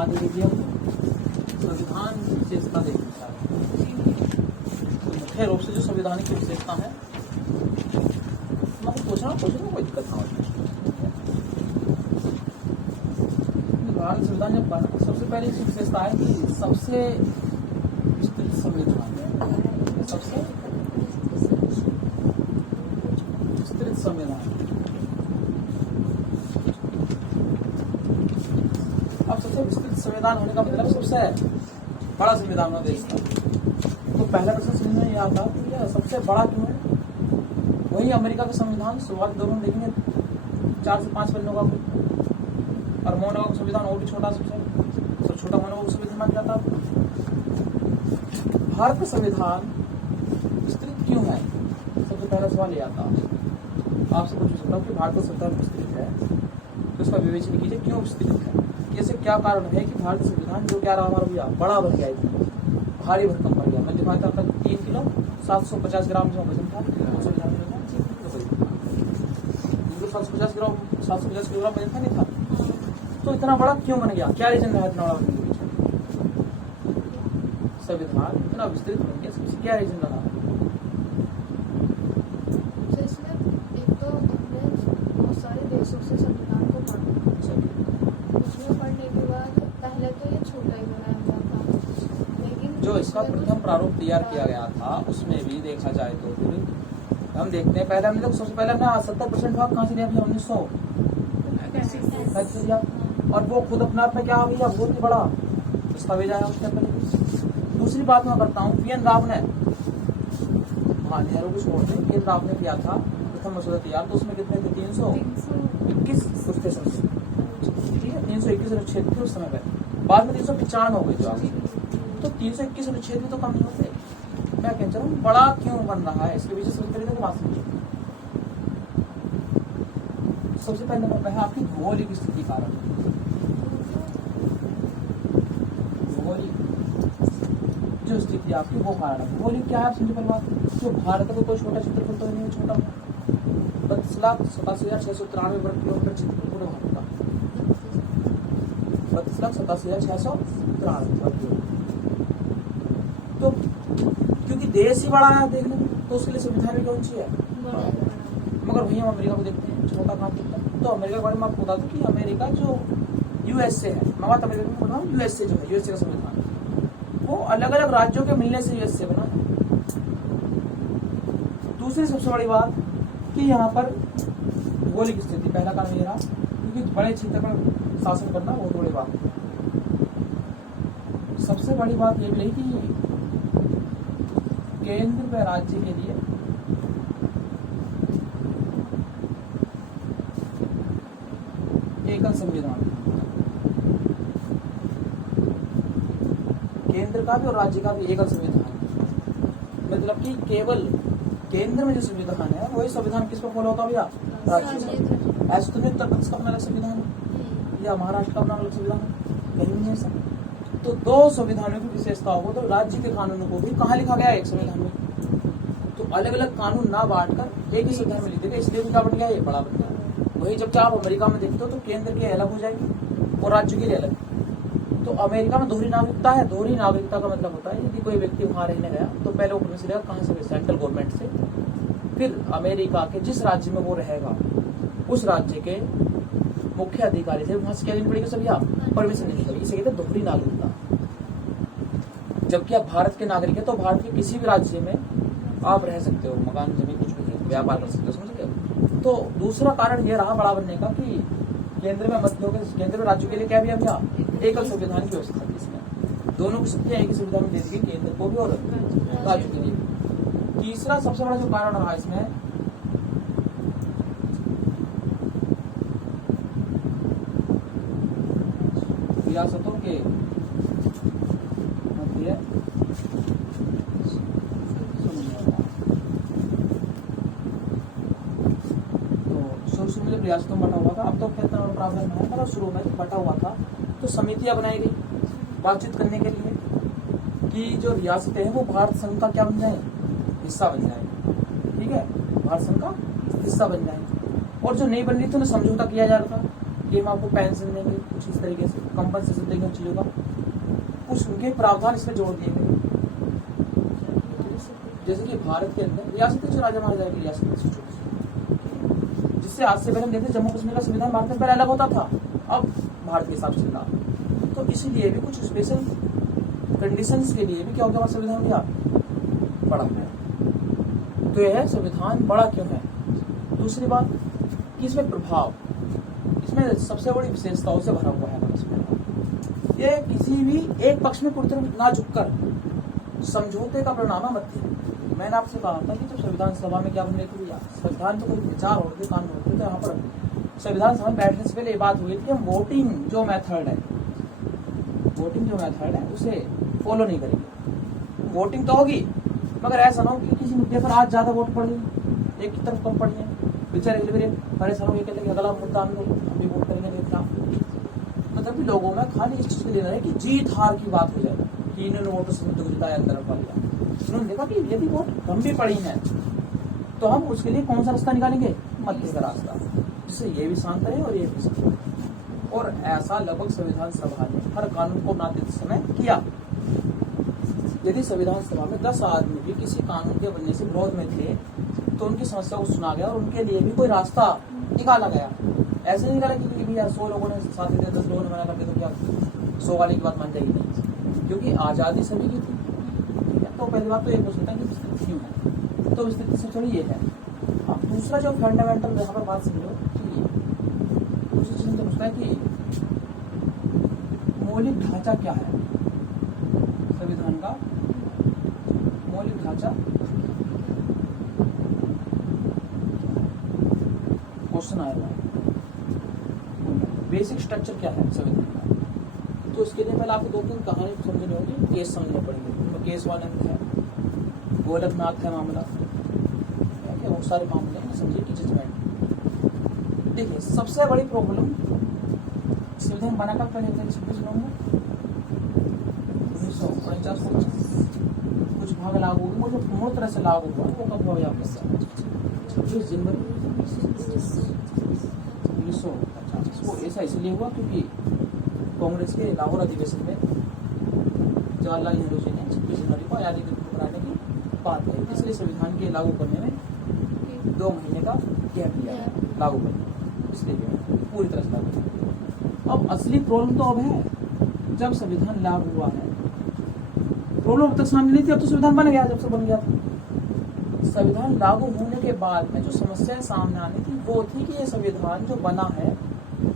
हाँ दे दीजिए संविधान की विशेषता देखनी चाहिए। तो मुख्य रूप से जो संविधान की विशेषता है मैं पूछना कोई दिक्कत ना हो। भारत संविधान जब बना सबसे पहले इसकी विशेषता है कि सबसे विस्तृत संविधान, सबसे विस्तृत संविधान। अब सबसे विस्तृत संविधान होने का मतलब सबसे बड़ा संविधान होना देश का। तो पहला प्रश्न समझ में यह आता कि यह सबसे बड़ा क्यों है। वही अमेरिका का संविधान शुरुआत दौर में देखेंगे 4 से 5 पन्नों का, और मोनोगा का संविधान और भी छोटा, सबसे छोटा मोनोगा का संविधान मान जाता। भारत का संविधान विस्तृत क्यों है, सबसे पहला सवाल ये आता। आपसे पूछ सकता हूँ कि भारत का संविधान विस्तृत है तो इसका विवेचन कीजिए क्यों विस्तृत है। ऐसे क्या कारण है कि भारत संविधान जो क्या रहा हमारा भैया बड़ा बन गया, इतना भारी भरकम बन गया। मैं दिखाया था 3 किलो 750 ग्राम जो वजन था संविधान में, 750 ग्राम वजन था नहीं था। तो इतना बड़ा क्यों बन गया, क्या रीजन रहा इतना बड़ा बनने के पीछे। संविधान इतना विस्तृत बन गया, इसके क्या रीजन रहा। देशों से संविधान को पढ़ा, उसमें पढ़ने के बाद पहले तो ये छोटा ही बनाया गया था, लेकिन जो इसका प्रथम प्रारूप तैयार किया गया था उसमें भी देखा जाए तो फिर हम देखते हैं पहले हमने सबसे पहले हमने 70% भाग कहाँ से लिया भैया 1900 लिया, और वो खुद अपने आप में क्या भैया बहुत ही बड़ा दस्तावेज आया उसके पहले। दूसरी बात मैं करता हूँ पीएन राव ने, हाँ नेहरू को छोड़ दें, पीएन राव ने किया था प्रथम मसौदा तैयार, तो उसमें कितने थे 321 कुछ थे संशोधन, ठीक है 321 अनुच्छेद थे उस समय पे, बाद में 395 हो गए जो आगे। तो 321 अनुच्छेद में तो कम नहीं होते। मैं कह रहा हूँ बड़ा क्यों बन रहा है, इसके पीछे सबसे पहले बात समझिए। सबसे पहले नंबर है आपकी भौगोलिक स्थिति कारण। भौगोलिक जो स्थिति आपकी वो कारण है। भौगोलिक क्या है सिंपल बात, जो भारत का कोई छोटा क्षेत्रफल तो नहीं है, छोटा 32,87,693 वर्ग किलोमीटर क्षेत्रफल भारत का, 32,87,693 वर्ग किलोमीटर। तो क्योंकि देश ही बड़ा है देखने में, तो उसके लिए संविधान भी कौन सी है, मगर वही हम अमेरिका को देखते हैं छोटा कहाँ दिखता है। तो अमेरिका के बारे में आपको बता दूं कि अमेरिका जो यूएसए है, मैं बात अमेरिका में बोल रहा हूँ, यूएसए जो है यूएसए का संविधान वो अलग अलग राज्यों के मिलने से यूएसए बना है। दूसरी सबसे बड़ी बात कि यहाँ पर भौगोलिक स्थिति, पहला कारण ये रहा क्योंकि बड़े क्षेत्र पर शासन करना बहुत बड़ी बात है। सबसे बड़ी बात ये भी रही कि केंद्र व राज्य के लिए एकल संविधान, केंद्र का भी और राज्य का भी एकल संविधान, मतलब कि केवल केंद्र में जो संविधान है वही संविधान किस पर फॉलो होता है भैया, राज्य से। ऐसे तो नहीं उत्तर प्रदेश का अपना अलग संविधान है या महाराष्ट्र का अपना अलग संविधान है, कहीं भी नहीं ऐसा। तो दो संविधानों की विशेषता हो तो राज्य के कानूनों को भी कहाँ लिखा गया एक संविधान में, तो अलग अलग कानून ना बांट कर एक ही संविधान में लिख देते, इसलिए भी क्या बन गया, ये बड़ा बन गया। वही जब आप अमेरिका में देखते हो तो केंद्र की अलग हो जाएगी और राज्य के लिए अलग। तो अमेरिका में दोहरी नागरिकता है। दोहरी नागरिकता का मतलब होता है यदि कोई व्यक्ति वहां रहने गया तो पहले वो परमिशन लेगा कहाँ से, सेंट्रल गवर्नमेंट से, फिर अमेरिका के जिस राज्य में वो रहेगा उस राज्य के मुख्य अधिकारी से वहां से क्या लेनी पड़ेगी, सब या परमिशन लेनी पड़ेगी। इसे कहते हैं दोहरी नागरिकता। जबकि आप भारत के नागरिक है तो भारत के किसी भी राज्य में आप रह सकते हो, मकान जमीन कुछ भी व्यापार कर सकते हो, समझ गए। तो दूसरा कारण यह रहा बड़ा बनने का कि केंद्र में मध्य केंद्र में राज्यों के लिए क्या भी अब एकल संविधान की व्यवस्था थी। इसमें दोनों की शक्तियां एक ही संविधान में दे दी, केंद्र को भी और राज्य के लिए। तीसरा सबसे बड़ा जो कारण रहा इसमें रियासतों के मध्य शुरू में जब रियासतों में बटा हुआ था, अब तो फिर प्रॉब्लम है, मतलब शुरू में जब बटा हुआ था तो समितियां बनाई गई बातचीत करने के लिए कि जो रियासतें हैं वो भारत संघ का क्या बन जाए, हिस्सा बन जाए। ठीक है, भारत संघ का हिस्सा बन जाए। और जो नहीं बन रही थी उन्हें समझौता किया जा रहा था कि हम आपको पेंशन देंगे, कुछ इस तरीके से कंपनसेशन देंगे उन चीज़ों का, कुछ उनके प्रावधान इसमें जोड़ दिए गए। जैसे कि भारत के अंदर रियासत जो राजा महाराजा की रियासत, जिससे आज से पहले हम देखते जम्मू कश्मीर का संविधान भारत में पहले अलग होता था, अब भारत के हिसाब से चल रहा, तो इसीलिए भी कुछ स्पेशल कंडीशंस के लिए भी क्या हो गया, संविधान क्या बड़ा है। तो यह संविधान बड़ा क्यों है। दूसरी बात कि इसमें प्रभाव, इसमें सबसे बड़ी विशेषताओं से भरा हुआ है हमारा संविधान। ये किसी भी एक पक्ष में पूरी तरह ना झुककर समझौते का परिणाम है मध्य। मैंने आपसे कहा था कि जब संविधान सभा में क्या हमने किया, संविधान तो कोई विचार होते कानून होते, तो यहाँ पर संविधान सभा में बैठने से पहले ये बात हुई कि हम वोटिंग जो मेथड है उसे फॉलो नहीं करेंगे। वोटिंग तो होगी मगर ऐसा ना हो कि किसी मुद्दे पर आज ज्यादा वोट पड़ गई, एक की तरफ कम पड़ी है, बेचारे परेशान हो गए, अगला मुद्दा हम भी वोट करेंगे देखना। मतलब कि लोगों में खाली इस चीज के लिए है कि जीत हार की बात हो जाए कि इन्होंने वोटों से जिताया, अंदर पा लिया। उन्होंने देखा कि यदि वोट कम भी पड़ी है तो हम उसके लिए कौन सा रास्ता निकालेंगे, मध्य का रास्ता, जिससे ये भी शांत रहे और ये भी शांत रहे। और ऐसा लगभग संविधान सभा ने हर कानून को बनाते समय किया। यदि संविधान सभा में 10 आदमी भी किसी कानून के बनने से विरोध में थे तो उनकी समस्या को सुना गया और उनके लिए भी कोई रास्ता निकाला गया। ऐसे नहीं निकाला कि भैया 100 लोगों ने साथ दिया, 10 लोगों ने मना कर दिया तो क्या 100 वाले की बात मान जाएगी, नहीं, क्योंकि आजादी सभी की थी। तो पहली बात तो ये पूछ सकता है कि विस्तृत क्यों है, तो विस्तृत से थोड़ी ये है। अब दूसरा जो फंडामेंटल यहाँ पर बात समझो कि दूसरी चीज तो पूछता है कि मौलिक ढांचा क्या है संविधान का, मौलिक ढांचा क्वेश्चन आया हुआ है, बेसिक स्ट्रक्चर क्या है संविधान का। तो इसके लिए पहले आपको 2-3 कहानी समझनी होगी, केस समझने पड़ेंगे। केस वानंद है, गोलकनाथ है मामला, बहुत सारे मामले हैं, समझिए कि जजमेंट। देखिए सबसे बड़ी प्रॉब्लम संविधान बनाकर पहले थे 26 नवंबर 1949 को कुछ भाग लागू हुए, जो पूर्ण तरह से लागू हुआ वो कब हुआ आपके 26 जनवरी 1950। वो ऐसा इसलिए हुआ क्योंकि कांग्रेस के लाहौर अधिवेशन में जवाहरलाल नेहरू जी ने 26 जनवरी को आजादी दिवस मनाने की बात कही, इसलिए संविधान के लागू करने में 2 महीने का गैप लिया लागू करने, इसलिए पूरी तरह से लागू। अब असली प्रॉब्लम तो अब है जब संविधान लागू हुआ है। प्रॉब्लम अब तक सामने नहीं थी, अब तो संविधान बन गया, जब से बन गया संविधान लागू होने के बाद में जो समस्याएं सामने आनी थी वो थी कि ये संविधान जो बना है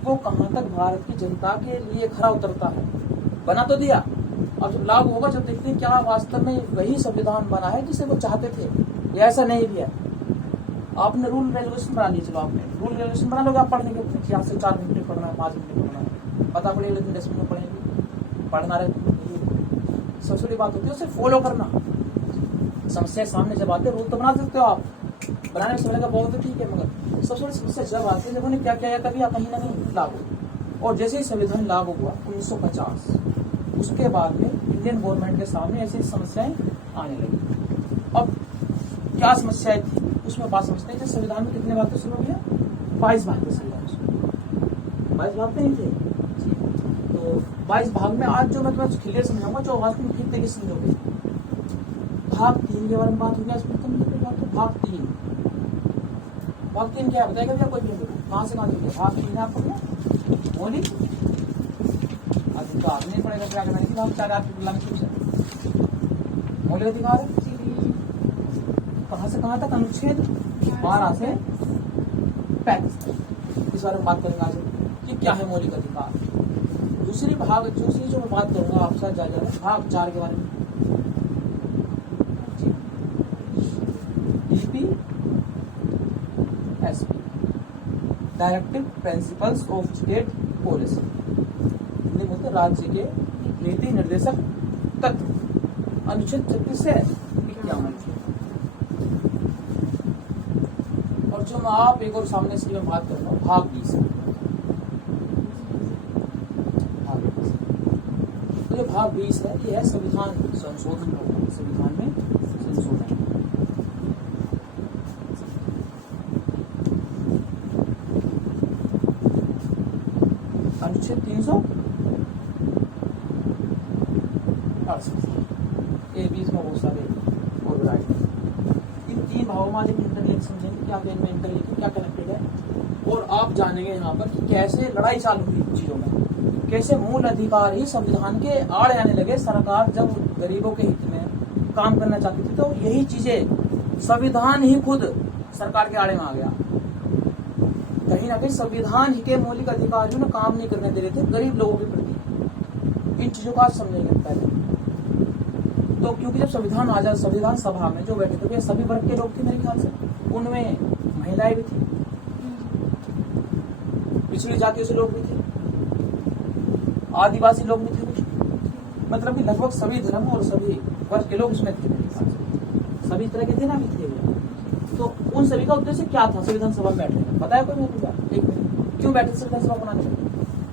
वो कहाँ तक भारत की जनता के लिए खरा उतरता है। बना तो दिया, अब जब लागू होगा जब देखते हैं क्या वास्तव में वही संविधान बना है जिसे वो चाहते थे, या ऐसा नहीं भी है। आपने रूल रेगुलेशन बना लिया, चलो आपने रूल रेगुलेशन बना लोगे, आप पढ़ने के यहाँ से 4 घंटे पढ़ना है, 5 घंटे पढ़ना है, पता पड़ेगा लेकिन 10 मिनट पढ़ेंगे, पढ़ना रहे। सबसे बड़ी बात होती है उसे फॉलो करना। समस्या सामने जब आते रूल तो बना सकते हो आप, बनाने में समय लगा बहुत ठीक है, मगर सबसे बड़ी समस्या जब आती है जब उन्हें क्या किया कभी कहीं ना कहीं लागू। और जैसे ही संविधान लागू हुआ 1950, उसके बाद में इंडियन गवर्नमेंट के सामने ऐसी समस्याएं आने लगी। अब क्या समस्याएं थी उसमें बात समझते हैं। संविधान में कितने भाग थे शुरू हो गया, 22 भाग थे संविधान, 22 भाग नहीं थे। तो 22 भाग में आज जो मैं तुम्हें क्लियर समझाऊंगा, जो आवाज में ठीक तरीके से समझोगे। भाग 3 के बारे में बात हो गया, भाग 3 क्या है बताएगा भैया कोई भी, कहाँ से कहाँ से भाग 3 है आपको मौलिक अधिकार नहीं पड़ेगा, क्या करना है भाग 4 आपकी मौलिक अधिकार है। कहाँ से कहाँ तक, अनुच्छेद 12 से 35 तक, इस बारे में बात करेंगे आज कि क्या है मौलिक अधिकार। दूसरी भाग जो मैं बात करूंगा आपके साथ जाएगा भाग 4 के बारे में, DPSP directive principles of state policy, बोलते राज्य के नीति निर्देशक तत्व, अनुच्छेद 36 से 51। और जो मैं आप एक और सामने से मैं बात कर रहा हूँ भाग 20। तो जो भाग 20 है ये है संविधान संशोधन, संविधान में संशोधन। अनुच्छेद 368 ये बीच में बहुत सारे और राइट। इन 3 भावों में आज एक इंटरलिंक समझेंगे, क्या में इंटरलिंक क्या कनेक्टेड है, और आप जानेंगे यहाँ पर कि कैसे लड़ाई चालू हुई चीजों में, कैसे मूल अधिकार ही संविधान के आड़े आने लगे। सरकार जब गरीबों के हित में काम करना चाहती थी तो यही चीजें, संविधान ही खुद सरकार के आड़े में आ गया। कहीं ना कहीं संविधान ही के मौलिक अधिकारियों ने काम नहीं करने दे रहे थे गरीब लोगों के प्रति। इन चीजों को आज समझेंगे पहले तो, क्योंकि जब संविधान आजाद, संविधान सभा में जो बैठे थे वे सभी वर्ग के लोग थे मेरे ख्याल से, उनमें महिलाएं भी थी, पिछड़ी जातियों से लोग भी थे, आदिवासी लोग भी थे कुछ, मतलब कि लगभग सभी धर्म और सभी वर्ग के लोग इसमें थे मेरे ख्याल से, सभी तरह के थे ना भी थे। तो उन सभी का उद्देश्य क्या था संविधान सभा में बैठने का, पता है कोई मेरे बात? एक मिनट, क्यों बैठे संविधान सभा बनाने में?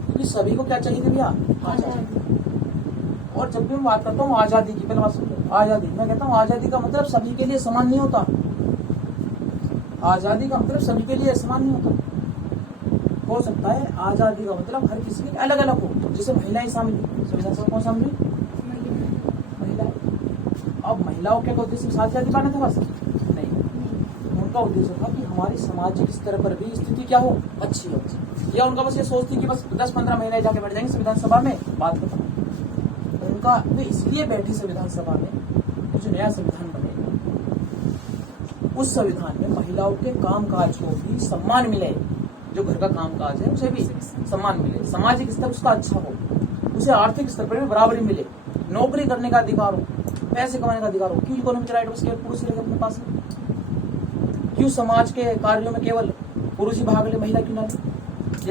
क्योंकि सभी को क्या चाहिए थे भैया? आजादी। और जब भी मैं बात करता हूँ आजादी की, पहले बात सुनो, आजादी, मैं कहता हूँ आजादी का मतलब सभी के लिए समान नहीं होता। आजादी का मतलब सभी के लिए समान नहीं होता। हो सकता है आजादी का मतलब हर किसी के अलग अलग हो, जैसे महिलाएं शामिल हुई संविधान सभा, कौन शामिल हुई? महिलाएं। अब महिलाओं के उद्देश्य में आजादी पाना था बस नहीं, उनका उद्देश्य था कि हमारी सामाजिक स्तर पर भी स्थिति क्या हो, अच्छी हो। या उनका बस ये सोचती कि बस 10-15 महिलाएं जाके बैठ जाएंगे संविधान सभा में, बात खत्म। उनका वे इसलिए बैठी संविधान सभा में, जो नया संविधान बनेगा उस संविधान में महिलाओं के कामकाज को भी सम्मान मिले, जो घर का कामकाज है उसे भी सम्मान मिले, सामाजिक स्तर उसका अच्छा हो, उसे आर्थिक स्तर पर भी बराबरी मिले, नौकरी करने का अधिकार हो, पैसे कमाने का अधिकार हो। क्यों इकोनॉमिक राइट बस केवल पुरुष ही अपने पास में? क्यों समाज के कार्यों में केवल पुरुष ही भाग ले, महिला क्यों ना ले?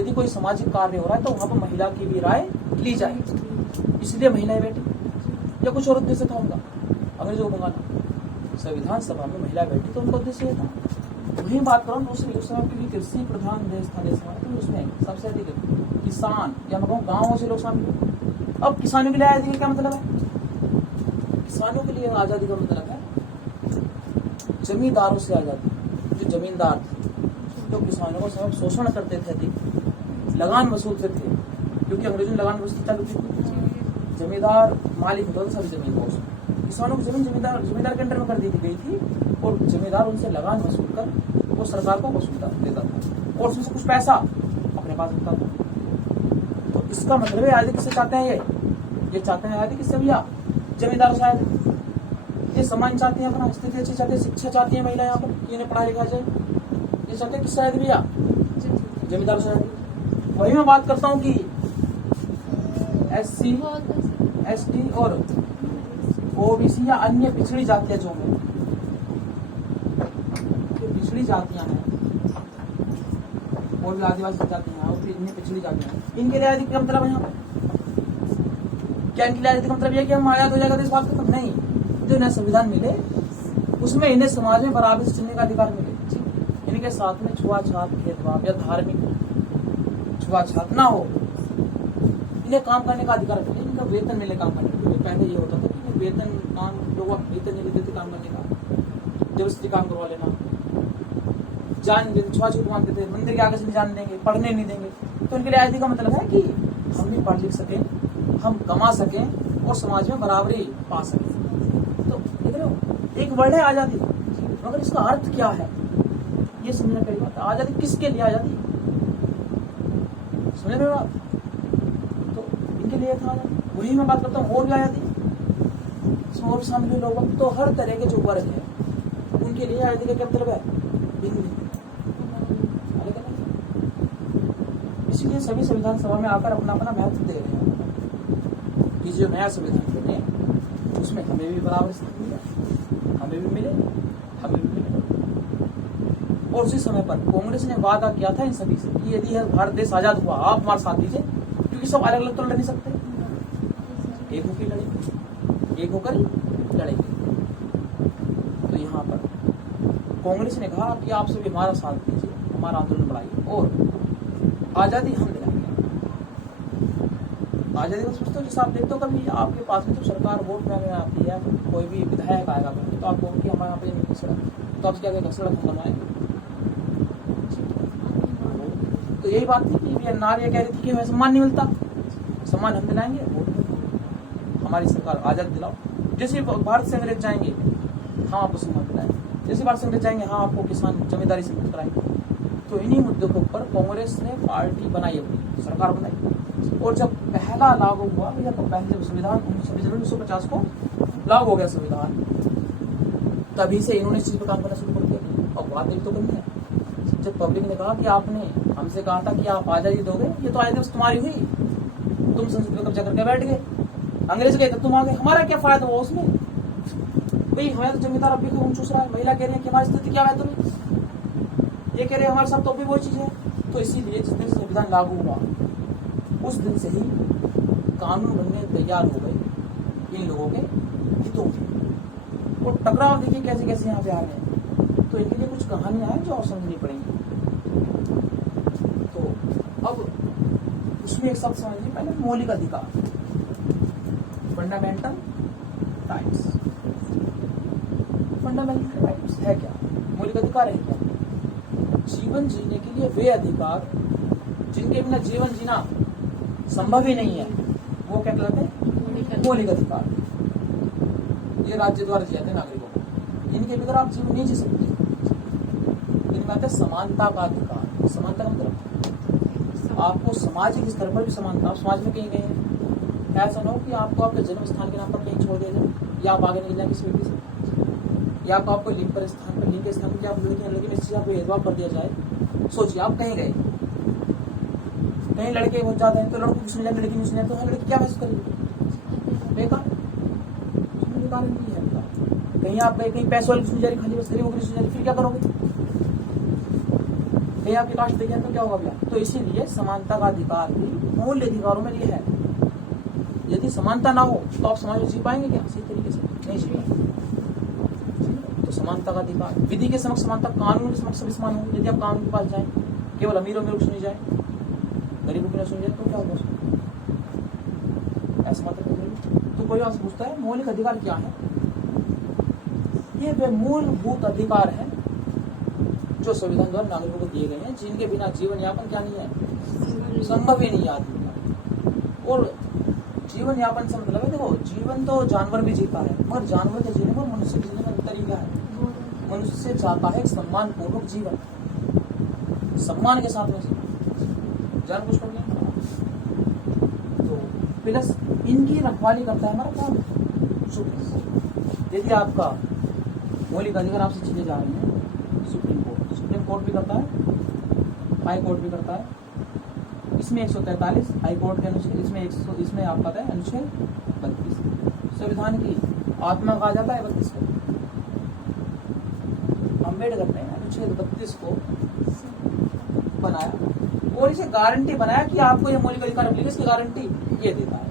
यदि कोई सामाजिक कार्य हो रहा है तो वहां पर महिला की भी राय ली जाए, इसलिए महिलाएं बैठी, या कुछ और उद्देश्य था उनका? अंग्रेजों को भगाना। संविधान सभा में महिला बैठी तो उनका उद्देश्य था। वही बात करो दूसरी, उस समय क्योंकि कृषि प्रधान देश था, देश हमारा, तो उसमें सबसे अधिक किसान या मैं कहूँ गाँवों से लोग शामिल हुए। अब किसानों के लिए आजादी का क्या मतलब है? किसानों के लिए आजादी का मतलब है जमींदारों से आजादी। जो जमींदार थे, जो किसानों को समय शोषण करते थे, लगान वसूलते थे, क्योंकि अंग्रेजों ने लगान वसूली चालू की। जमींदार मालिक होता था सभी जमीन को, किसानों की जमीन जमींदार के अंडर में कर दी गई थी, और जमींदार उनसे लगान वसूल कर वो सरकार को वसूलता देता था, और उसमें कुछ पैसा अपने पास रखता था। तो इसका मतलब है आजादी किससे चाहते हैं? ये चाहते हैं आजादी किससे भैया? जमींदारों से आजादी। ये सम्मान चाहती है, अपना स्थिति अच्छी चाहती है, शिक्षा चाहती है महिला यहाँ पर, इन्हें पढ़ा लिखा जाए, ये चाहते हैं किससे आजादी भैया? जमींदारों से आजादी। वही मैं बात करता हूँ कि SC, ST और OBC या अन्य पिछड़ी जातियां जो हैं, पिछड़ी जातियां हैं और भी आदिवासी जातियां हैं और भी अन्य पिछड़ी जातियां हैं, इनके लिए आजादी का मतलब है यहाँ पर क्या? इनके लिए आजादी का मतलब यह कि हम आजाद हो जाएगा देश बात खत्म नहीं। जो नया संविधान मिले उसमें इन्हें समाज में बराबरी से चलने का अधिकार मिले, इनके साथ में छुआछात, भेदभाव या धार्मिक छुआछात ना हो, इन्हें काम करने का अधिकार मिले, इनका वेतन मिले काम करने का। पहले ये होता था कि वेतन काम लोग वेतन नहीं देते थे काम करने का, जबरदस्ती काम करवा लेना, जान छुआछूत मानते थे, मंदिर के आगे से नहीं जाने देंगे, पढ़ने नहीं देंगे। तो इनके लिए आजादी का मतलब है कि हम भी पढ़ लिख सकें, हम कमा सकें और समाज में बराबरी पा सकें। तो देख रहे हो, एक वर्ड है आजादी, मगर इसका अर्थ क्या है ये समझना पहली बात है। आजादी किसके लिए आजादी? समझ रहे हो आप? तो इनके लिए था आजादी। वही मैं बात करता हूँ और भी आजादी, इसमें और शामिल हुए लोग, तो हर तरह के जो वर्ग है उनके लिए आजादी का क्या मतलब है? भिन्न। इसलिए सभी संविधान सभा में आकर अपना अपना महत्व दे रहे हैं कि जो नया संविधान बने उसमें हमें भी बराबर स्थिति मिले, हमें भी मिले। और उसी समय पर कांग्रेस ने वादा किया था इन सभी से कि यदि भारत देश आजाद हुआ आप हमारे साथ दीजिए, क्योंकि सब अलग अलग तो लड़ नहीं सकते, एक होकर लड़ेंगे, एक होकर लड़ेंगे। तो यहाँ पर कांग्रेस ने कहा कि आप सभी हमारा साथ दीजिए, हमारा आंदोलन बढ़ाइए और आजादी हम दिलाएंगे। आजादी का सोचते हो, जैसे आप देखते हो कभी आपके पास में जब सरकार वोट मांगने आती है, कोई भी विधायक आएगा तो आप कहोगे कि हमारे यहाँ पे नहीं सड़क, तो आप क्या कहेंगे? सड़क हम बनवाएंगे। तो यही बात थी कि के नारी कह रही थी कि हमें सम्मान नहीं मिलता, सम्मान हम दिलाएंगे, वोट हमारी सरकार आजाद दिलाओ। जैसे भारत से अंग्रेज जाएंगे हाँ आपको सम्मान दिलाएंगे, जैसे भारत से अंग्रेज जाएंगे हाँ आपको किसान जमींदारी से मुक्त कराएंगे। तो इन्हीं मुद्दों के ऊपर कांग्रेस ने पार्टी बनाई, अपनी सरकार बनाई। और जब पहला लागू हुआ भैया, तो पहले जब संविधान 26 जनवरी 1950 को लागू हो गया संविधान, तभी से इन्होंने इस चीज पर काम करना शुरू कर दिया। अब बात एक तो करनी है, जब पब्लिक ने कहा कि आपने हमसे कहा था कि आप आजादी दोगे, ये तो आजादी तुम्हारी हुई, तुम संसद में कब्जा करके बैठ गए, अंग्रेज गए तुम आ गए, हमारा क्या फायदा हुआ उसमें? भाई हमें तो जमींदार अब भी खून चूस रहा है, महिला कह रही है कि हमारी स्थिति क्या है, तुम्हें ये कह रहे हैं हमारे साथ तो भी वही चीज है। तो इसीलिए जिस दिन संविधान लागू हुआ उस दिन से ही कानून बनने तैयार हो गए इन लोगों के हितों के। और टकराव देखिए कैसे कैसे यहाँ पे आ रहे हैं। तो इनके लिए कुछ कहानियां हैं जो और समझनी पड़ेंगी। तो अब उसमें एक शब्द समझिए पहले, मौलिक अधिकार, फंडामेंटल राइट्स। फंडामेंटल राइट्स है क्या? मौलिक अधिकार है क्या? जीवन जीने के लिए वे अधिकार जिनके बिना जीवन जीना संभव ही नहीं है, वो क्या कहलाते हैं? मौलिक अधिकार। ये राज्य द्वारा दिए जाते हैं नागरिकों को, इनके बगैर आप जीवन नहीं जी सकते। इनमें आता है समानता का अधिकार। समानता का मतलब आपको सामाजिक स्तर पर भी समानता, आप समाज में कहीं गए हैं, ऐसा ना हो कि आपको आपके जन्म स्थान के नाम पर कहीं छोड़ दिया जाए, या आप आगे निकल जाए किसी व्यक्ति से, या आपको लिंग पर स्थान पर, लिंग के स्थान पर आप लड़की में इस चीज आपको भेदभाव कर दिया जाए। सोचिए आप कहीं गए, कहीं लड़के बहुत ज्यादा है तो लड़कों की सुन जाए, लड़की नहीं सुन जाए, तो लड़की क्या महसूस करेगी? बेकार नहीं है। कहीं आप गए, कहीं पैसे वाली सुन जा रही, खाली बस गरीबों की सुन जा रही, फिर क्या करोगे? कहीं आपकी कास्ट देखें तो क्या होगा भैया? तो इसीलिए समानता का अधिकार भी मूल्य अधिकारों में ये है। यदि समानता ना हो तो आप समाज में जी पाएंगे क्या? सही तरीके से नहीं जी पाएंगे। तो समानता का अधिकार, विधि के समक्ष समानता, कानून के समक्ष सभी समान होंगे। यदि आप कानून के पास जाए, केवल अमीरों को सुनी जाए, गरीबों की ना सुनी जाए, तो क्या होगा? ऐसा मतलब तो कोई आपसे पूछता है मौलिक अधिकार क्या है? ये वे मूलभूत अधिकार है जो संविधान द्वारा नागरिकों को दिए गए हैं, जिनके बिना जीवन यापन क्या नहीं है, संभव ही नहीं है आदमी। और जीवन यापन से मतलब है, देखो जीवन तो जानवर भी जीता है, मगर जानवर के जीने में मनुष्य के जीने में अंतर ही क्या है? मनुष्य चाहता है सम्मान पूर्वक जीवन, सम्मान के साथ में जान कुछ कर नहीं। तो प्लस इनकी रखवाली करता है हमारा काम सुप्रीम कोर्ट। यदि आपका मौलिक अधिकार आपसे चीजें जा रही हैं, सुप्रीम कोर्ट भी करता है, हाई कोर्ट भी करता है। इसमें 143 हाई कोर्ट के अनुच्छेद, इसमें आपका है अनुच्छेद 32। संविधान की आत्मा कहा जाता है 32 को। अम्बेडकर ने अनुच्छेद 32 को बनाया और इसे गारंटी बनाया कि आपको ये मौलिक अधिकार मिलेगा, इसकी गारंटी ये देता है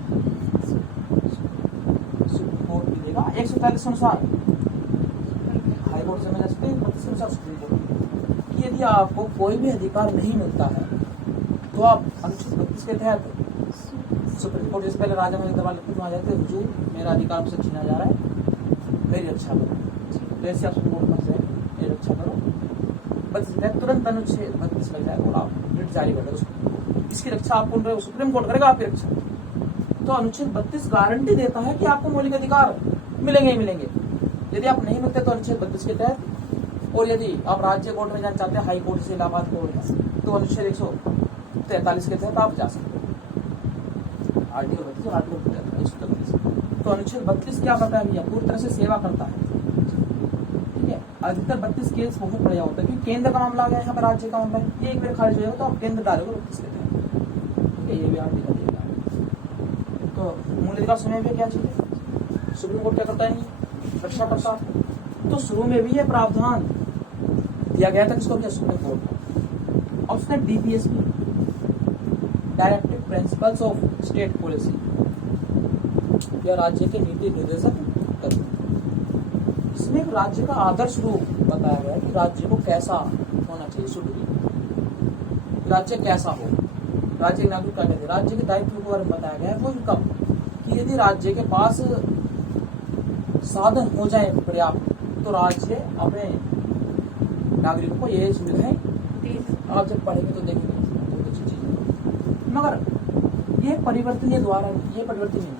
सुप्रीम कोर्ट भी देगा। 143 अनुसार हाई कोर्ट से मिला सकते हैं, 32 अनुसार सुप्रीम कोर्ट कि यदि आपको कोई भी अधिकार नहीं मिलता है तो आप अनुच्छेद 32 के तहत सुप्रीम कोर्ट, जैसे पहले राजा महाराजा लिखित वहां जाते, हुजूर मेरा अधिकार मुझसे छीना जा रहा है, मेरी रक्षा करो। जैसे आप सुप्रीम कोर्ट में मेरी रक्षा करो, बस तुरंत अनुच्छेद 32 लग जाएगा और आप रिट जारी कर दो। इसकी रक्षा आप कौन रहे? सुप्रीम कोर्ट करेगा आपकी रक्षा। तो अनुच्छेद 32 गारंटी देता है कि आपको मौलिक अधिकार मिलेंगे ही मिलेंगे। यदि आप नहीं मिलते तो अनुच्छेद 32 के तहत, और यदि आप राज्य कोर्ट में जाना चाहते हैं, हाई कोर्ट से इलाहाबाद कोर्ट है, तो अनुच्छेद 143 के तहत आप जा सकते हैं। आर्टिकल 32 और आर्टिकल 133। तो अनुच्छेद 32 क्या करता है भैया? पूरी तरह से सेवा करता है। ठीक है, अधिकतर 32 केस बहुत बढ़िया होता है क्योंकि केंद्र का मामला आ गया, यहाँ पर राज्य का मामला है। ये एक बार खारिज हो जाएगा तो आप केंद्र डालोगे 32 के तहत। ठीक है, ये भी आर्टिकल देगा। तो मूल अधिकार समय में क्या चीज सुप्रीम कोर्ट क्या करता है? रक्षा करता है। तो शुरू में भी ये प्रावधान दिया गया था किसको? क्या? सुप्रीम कोर्ट को। और उसने डीपीएस की, directive principles of state policy, या राज्य के नीति निर्देशक तत्व, इसमें एक राज्य का आदर्श रूप बताया गया कि राज्य को कैसा होना चाहिए, शुरू राज्य कैसा हो, राज्य के नागरिक क्या कहते हैं, राज्य के दायित्व के बारे में बताया गया है। वो कब कि यदि राज्य के पास साधन हो जाए पर्याप्त, तो राज्य अपने नागरिकों को ये सुविधाएं, आप जब पढ़ेंगे तो देखेंगे बहुत अच्छी चीज है। मगर ये परिवर्तनीय द्वारा, ये परिवर्तनीय नहीं,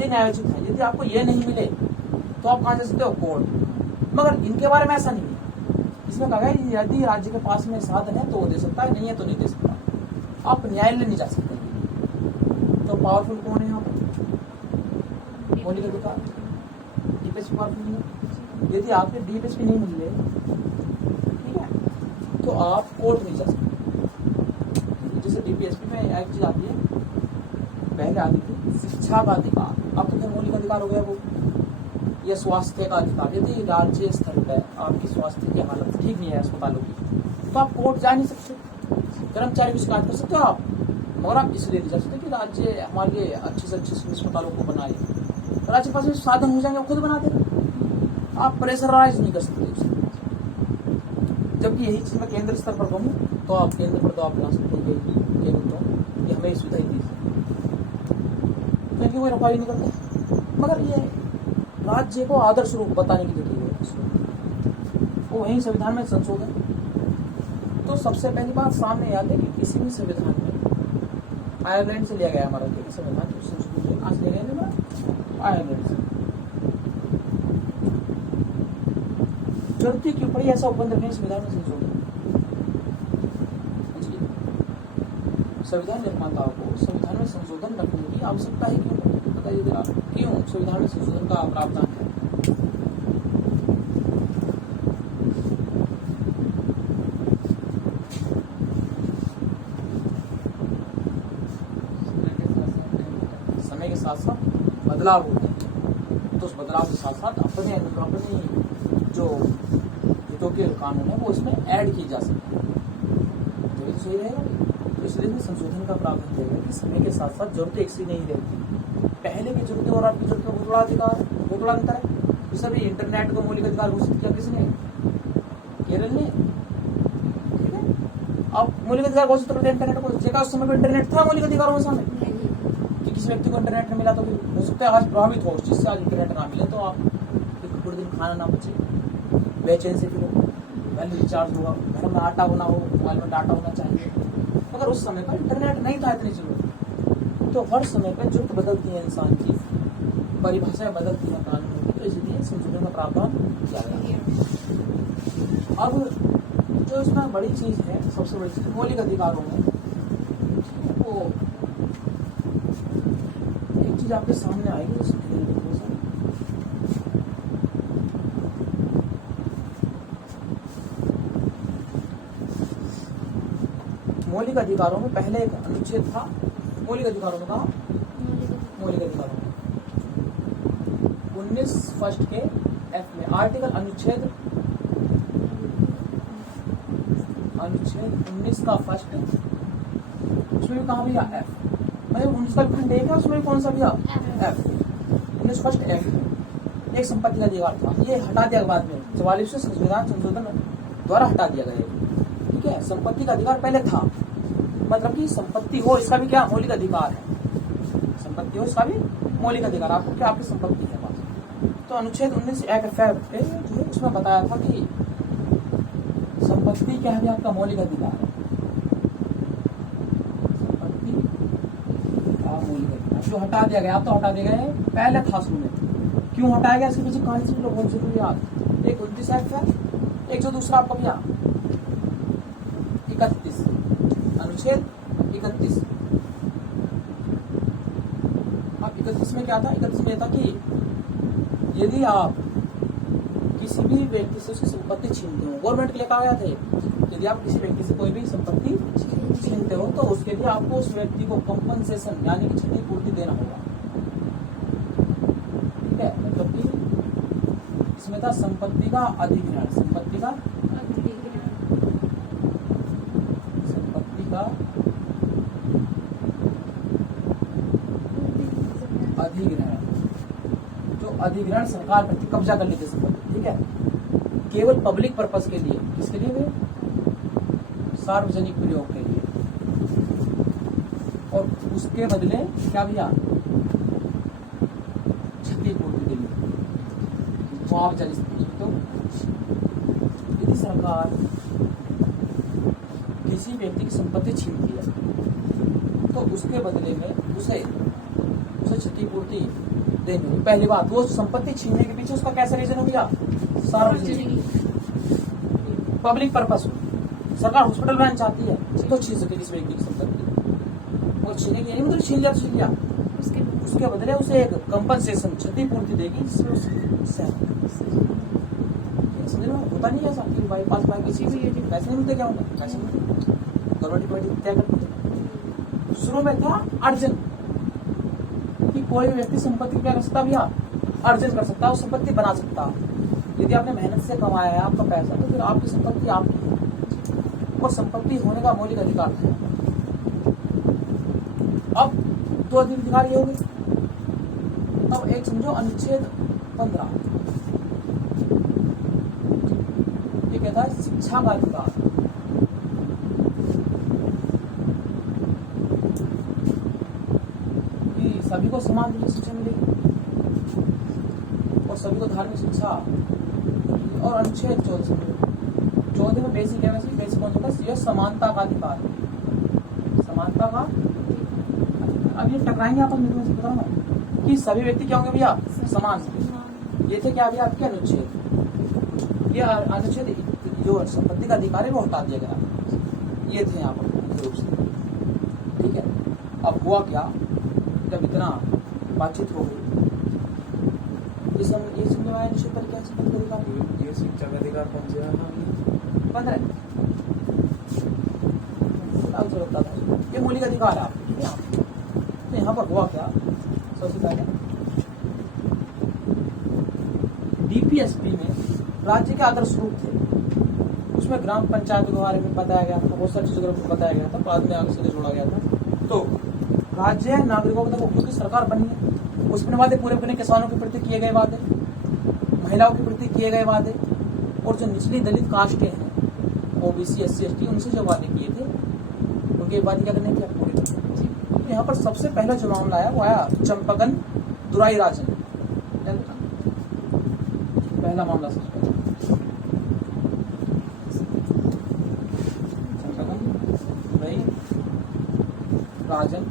ये न्यायोचित है। यदि आपको ये नहीं मिले तो आप कहाँ जा सकते हो? कोर्ट। मगर इनके बारे में ऐसा नहीं है। इसमें कहा गया यदि राज्य के पास में साधन है तो वो दे सकता है, नहीं है तो नहीं दे सकता। आप न्यायालय नहीं जा सकते। तो पावरफुल कौन है यहाँ पर? मौलिक अधिकार। डीपीएसपी पावरफुल नहीं है। यदि आपके डीपीएसपी नहीं मिले, ठीक है, तो आप कोर्ट नहीं जा सकते। जैसे डीपीएसपी में एक चीज आती है, पहले आती थी शिक्षा का अधिकार, अब तो फिर मौलिक अधिकार हो गया वो। या स्वास्थ्य का अधिकार, यदि राज्य स्तर पर आपकी स्वास्थ्य की हालत ठीक नहीं है अस्पतालों की, तो आप कोर्ट जा नहीं सकते। कर्मचारी भी शिकायत कर सकते हो आप, मगर आप इसलिए नहीं जा सकते कि राज्य हमारे लिए अच्छे से अच्छे अस्पतालों को बनाए। राज्य के पास में साधन हो जाएंगे, खुद बना देना, आप प्रेशराइज नहीं कर सकते उसे। जबकि यही चीज मैं केंद्र स्तर पर कहूँ तो आप केंद्र पर तो आप बना सकते हो कि हमें सुविधा ही दी, तो इनकी कोई रखवाली नहीं करते। मगर ये राज्य को आदर्श रूप बताने की जरूरत है, वो वही संविधान में संशोधन। तो सबसे पहली बात सामने याद है कि किसी भी संविधान में आयरलैंड से लिया गया हमारा संविधान, कहाँ से ले रहे हैं? आयरलैंड से। जरूरत क्यों पड़ी ऐसा उपबंध रखने संविधान में संशोधन? संविधान निर्माताओं को संविधान में संशोधन रखने की आवश्यकता है क्यों? बताइए जरा, क्यों संविधान में संशोधन का प्रावधान है? समय के साथ साथ बदलाव होते हैं, तो उस बदलाव के साथ साथ अपने जो हितों के कानून है वो इसमें ऐड किए जा सकते हैं, तो ये सही रहेगा। तो इसलिए संशोधन का प्रावधान देगा कि समय के साथ साथ जरूरतें एक सी नहीं रहती। पहले की जरूरतें और आपकी जरूरतों में बहुत बड़ा अधिकार, बहुत बड़ा अंतर है। जैसे अभी इंटरनेट को मौलिक अधिकार घोषित किया किसने? केरल ने, ठीक है। अब मौलिक अधिकार घोषित करते इंटरनेट को, देखा उस समय पर इंटरनेट था मौलिक अधिकारों में शामिल कि किसी व्यक्ति को इंटरनेट नहीं मिला तो फिर हो सकता है आज प्रभावित हो उस चीज से, आज इंटरनेट ना मिले तो आप पूरे दिन खाना ना बचे, बेचैन से फिर वैल्यू रिचार्ज होगा, घर में आटा होना हो, मोबाइल में डाटा होना चाहिए। मगर उस समय पर इंटरनेट नहीं था इतनी जरूरत। तो हर समय पर जरूरत बदलती है, इंसान की परिभाषाएं बदलती है कानून की, तो इसलिए संशोधन का प्रावधान किया गया। अब जो इसमें बड़ी चीज है, सबसे बड़ी चीज मौलिक अधिकारों में, वो एक चीज आपके सामने आएगी, मौलिक अधिकारों में पहले एक अनुच्छेद था। मौलिक अधिकारों में कहा, मौलिक अधिकारों में 19 फर्स्ट के एफ में आर्टिकल अनुच्छेद 19 का फर्स्ट, उसमें भी कहा भैया एफ, मतलब 19 का खंड एक है, उसमें भी कौन सा भैया? एफ। 19 फर्स्ट एफ एक संपत्ति का अधिकार था, ये हटा दिया बाद में 44वें संविधान संशोधन द्वारा हटा दिया गया। ठीक है, संपत्ति का अधिकार पहले था, मतलब कि संपत्ति हो इसका भी क्या मौलिक अधिकार है, संपत्ति हो इसका भी मौलिक अधिकार, आपको क्या आपकी संपत्ति है पास। तो अनुच्छेद 19 एक उसमें बताया था कि संपत्ति क्या है आपका मौलिक अधिकार है, संपत्ति का मौलिक अधिकार जो हटा दिया गया। अब तो हटा दिया गया, पहले था शुरू में, क्यों हटाया गया इसके पीछे कहानी से लोग बहुत जरूरी याद। एक 29 एक्ट है, एक जो दूसरा आपका भैया 31 अनुच्छेद 31। अब 31 में क्या था? 31 में था कि यदि आप किसी भी व्यक्ति से उसकी संपत्ति छीनते हो, गवर्नमेंट के लिए कहा गया था, यदि आप किसी व्यक्ति से कोई भी संपत्ति छीनते हो तो उसके लिए आपको उस व्यक्ति को कंपनसेशन यानी कि क्षतिपूर्ति देना होगा। ठीक है, मतलब कि इसमें था संपत्ति का अधिग्रहण, संपत्ति का अधिग्रहण, जो अधिग्रहण सरकार करती, कब्जा कर लेती संपत्ति। ठीक है, केवल पब्लिक पर्पस के लिए, किसके लिए? वे सार्वजनिक प्रयोग के लिए, और उसके बदले क्या भैया? क्षतिपूर्ति के लिए, मुआवजा जिसको। तो यदि सरकार किसी व्यक्ति की संपत्ति छीनती है तो उसके बदले में उसे क्षतिपूर्ति देनी होगी। पहली बात, वो संपत्ति छीनने के पीछे उसका कैसा रीजन हो गया? सार्वजनिक पब्लिक पर्पस। सरकार हॉस्पिटल बनाना चाहती है तो छीन सके किसी व्यक्ति की संपत्ति, वो छीनेगी नहीं, मतलब छीन लिया तो छीन लिया, उसके बदले उसे एक कंपनसेशन क्षतिपूर्ति देगी जिसमें उसे समझ में होता नहीं ऐसा कि भाई पास भाई किसी भी पैसे नहीं मिलते, क्या होता है? पैसे मिलते, गवर्नमेंट बड़ी तय करती है। शुरू में था अर्जन कि कोई भी व्यक्ति संपत्ति क्या कर सकता भैया? अर्जन कर सकता है, उस संपत्ति बना सकता है। यदि आपने मेहनत से कमाया है आपका पैसा, तो फिर आपकी संपत्ति आपकी है और संपत्ति होने का मौलिक अधिकार है। अब दो अधिकार ये हो गए। अब एक समझो अनुच्छेद 15 ये कहता है शिक्षा का अधिकार। कि सभी को समान रूप से शिक्षा मिलेगी और सभी को धार्मिक शिक्षा। और अनुच्छेद 14 में बेसिक है, वैसे बेसिक कौन सा था? समानता का अधिकार। समानता का, अब ये टकराएंगे आपस में, से बता रहा हूँ कि सभी व्यक्ति क्या होंगे भैया? समान। ये थे क्या भैया आपके अनुच्छेद? ये अनुच्छेद जो संपत्ति का अधिकार है वो हटा दिया गया। ये थे यहाँ पर रूप से, ठीक है। अब हुआ क्या, जब इतना बातचीत हो गई, ये समझ आया अनुच्छेद पर क्या संपत्ति का अधिकार? ये शिक्षा का अधिकार कौन सा है? 15 ये मौलिक अधिकार है आपके, ठीक है। तो यहाँ पर हुआ क्या, सबसे पहले डीपीएसपी में राज्य के आदर्श रूप थे, उसमें ग्राम पंचायत के बारे में बताया गया था, बहुत सारी चीजों को बताया गया था, बाद में आगे से जोड़ा गया था। तो राज्य नागरिकों को क्योंकि सरकार बनी है, उसमें वादे पूरे करने, किसानों के प्रति किए गए वादे, महिलाओं के प्रति किए गए वादे, और जो निचली दलित कास्टें हैं ओबीसी SC ST उनसे जो वादे किए थे उनके वादे क्या करने थे पूरे करने। यहाँ पर सबसे पहला जो मामला आया वो आया चंपागन दुराई राजन, पहला मामला सबसे पहला चंपागन दुराई राजन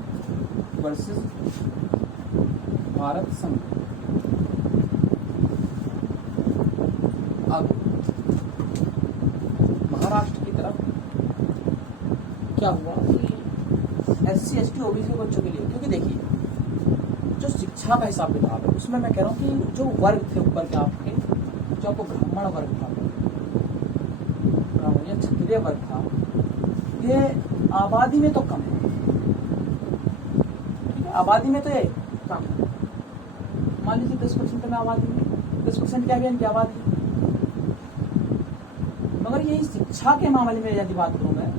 वर्सेस भारत संघ। अब महाराष्ट्र की तरफ क्या हुआ, SC ST OBC बच्चों के लिए, क्योंकि देखिए जो शिक्षा का हिसाब किताब है उसमें मैं कह रहा हूँ कि जो वर्ग थे ऊपर के आपके, जो आपको ब्राह्मण वर्ग था, ब्राह्मण या क्षत्रिय वर्ग था, ये आबादी में तो कम है, ठीक है, आबादी में तो ये कम है। मान लीजिए 10% में आबादी में 10% क्या है इनकी आबादी, मगर यही शिक्षा के मामले में यदि बात करूं मैं,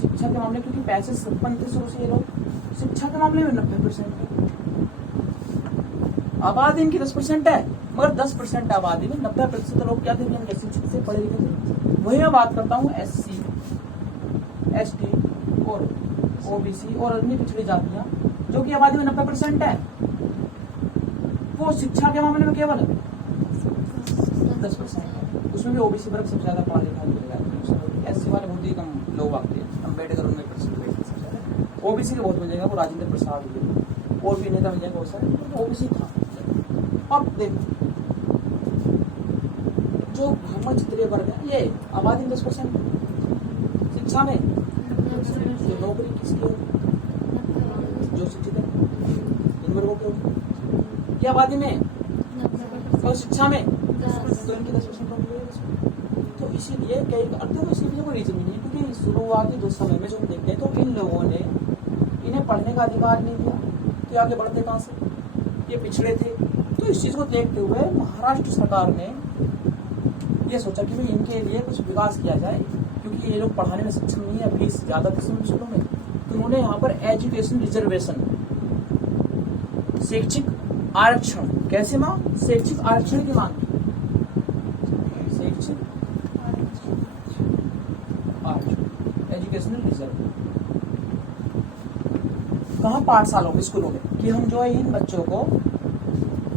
शिक्षा के मामले, क्योंकि पैसे संपन्न थे शुरू से ये लोग, शिक्षा के मामले में 90% है। आबादी इनकी 10% है, मगर 10% आबादी में 90% लोग क्या थे? शिक्षित से, पढ़े लिखे थे। वही मैं बात करता हूँ SC ST और OBC और अन्य पिछड़ी जातियां, जो कि आबादी में 90% है, वो शिक्षा के मामले में केवल 10%। उसमें भी OBC वर्ग सबसे ज्यादा पढ़ा लिखा मिलेगा, SC वाले बहुत ही कम लोग आते हैं, अम्बेडकर उनमें परसेंटेज। OBC के बहुत मिल जाएगा, वो राजेंद्र प्रसाद हुए और भी नेता मिल जाएंगे बहुत सारे, तो OBC था। अब देखो जो ब्राह्मण क्षत्रिय वर्ग है ये आबादी 10%, शिक्षा में जो नौकरी किसकी होगी? जो शिक्षित है इन वर्गों की होगी, ये आबादी में, और शिक्षा में तो इनकी 10% होगी। तो इसीलिए कई करते हैं, तो इसके पीछे कोई रीजन नहीं है, क्योंकि शुरुआती जो समय में जो हम देखते हैं तो इन लोगों ने इन्हें पढ़ने का अधिकार नहीं दिया, तो आगे बढ़ते कहाँ से? ये पिछड़े थे। तो इस चीज को देखते हुए महाराष्ट्र सरकार ने ये सोचा कि भाई इनके लिए कुछ विकास किया जाए, क्योंकि ये लोग पढ़ाने में सक्षम नहीं है, फीस ज्यादा किस्म स्कूलों में। तो उन्होंने यहाँ पर एजुकेशन रिजर्वेशन, शैक्षिक आरक्षण, कैसे मां? शैक्षिक आरक्षण की मांग, शैक्षिक आरक्षण, एजुकेशनल रिजर्व। कहाँ? पाठशालाओं में, स्कूलों में, कि हम जो है इन बच्चों को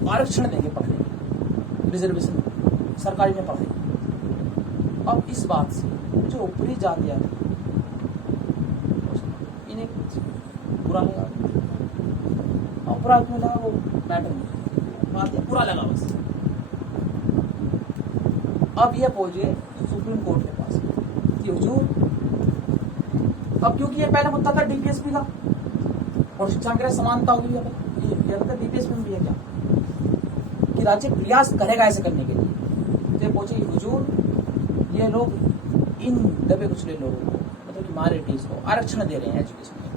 आरक्षण देंगे पढ़ने, रिजर्वेशन सरकारी में पढ़ाएंगे। अब इस बात से जो ऊपरी जातियां इन्हें बुरा लगा, और बुरा क्यों लगा वो मैटर नहीं, बात है बुरा लगा बस। अब ये पहुंचे सुप्रीम कोर्ट के पास कि हुजूर, अब क्योंकि ये पहला मुद्दा था डीपीएसपी का और शिक्षा के समानता होगी, ये मतलब डीपीएसपी में भी है क्या कि राज्य प्रयास करेगा ऐसे करने के लिए। तो ये पहुंचे हुजूर, ये लोग इन दबे कुचले लोगों को, मतलब कि माइनॉरिटीज को आरक्षण दे रहे हैं एजुकेशन में,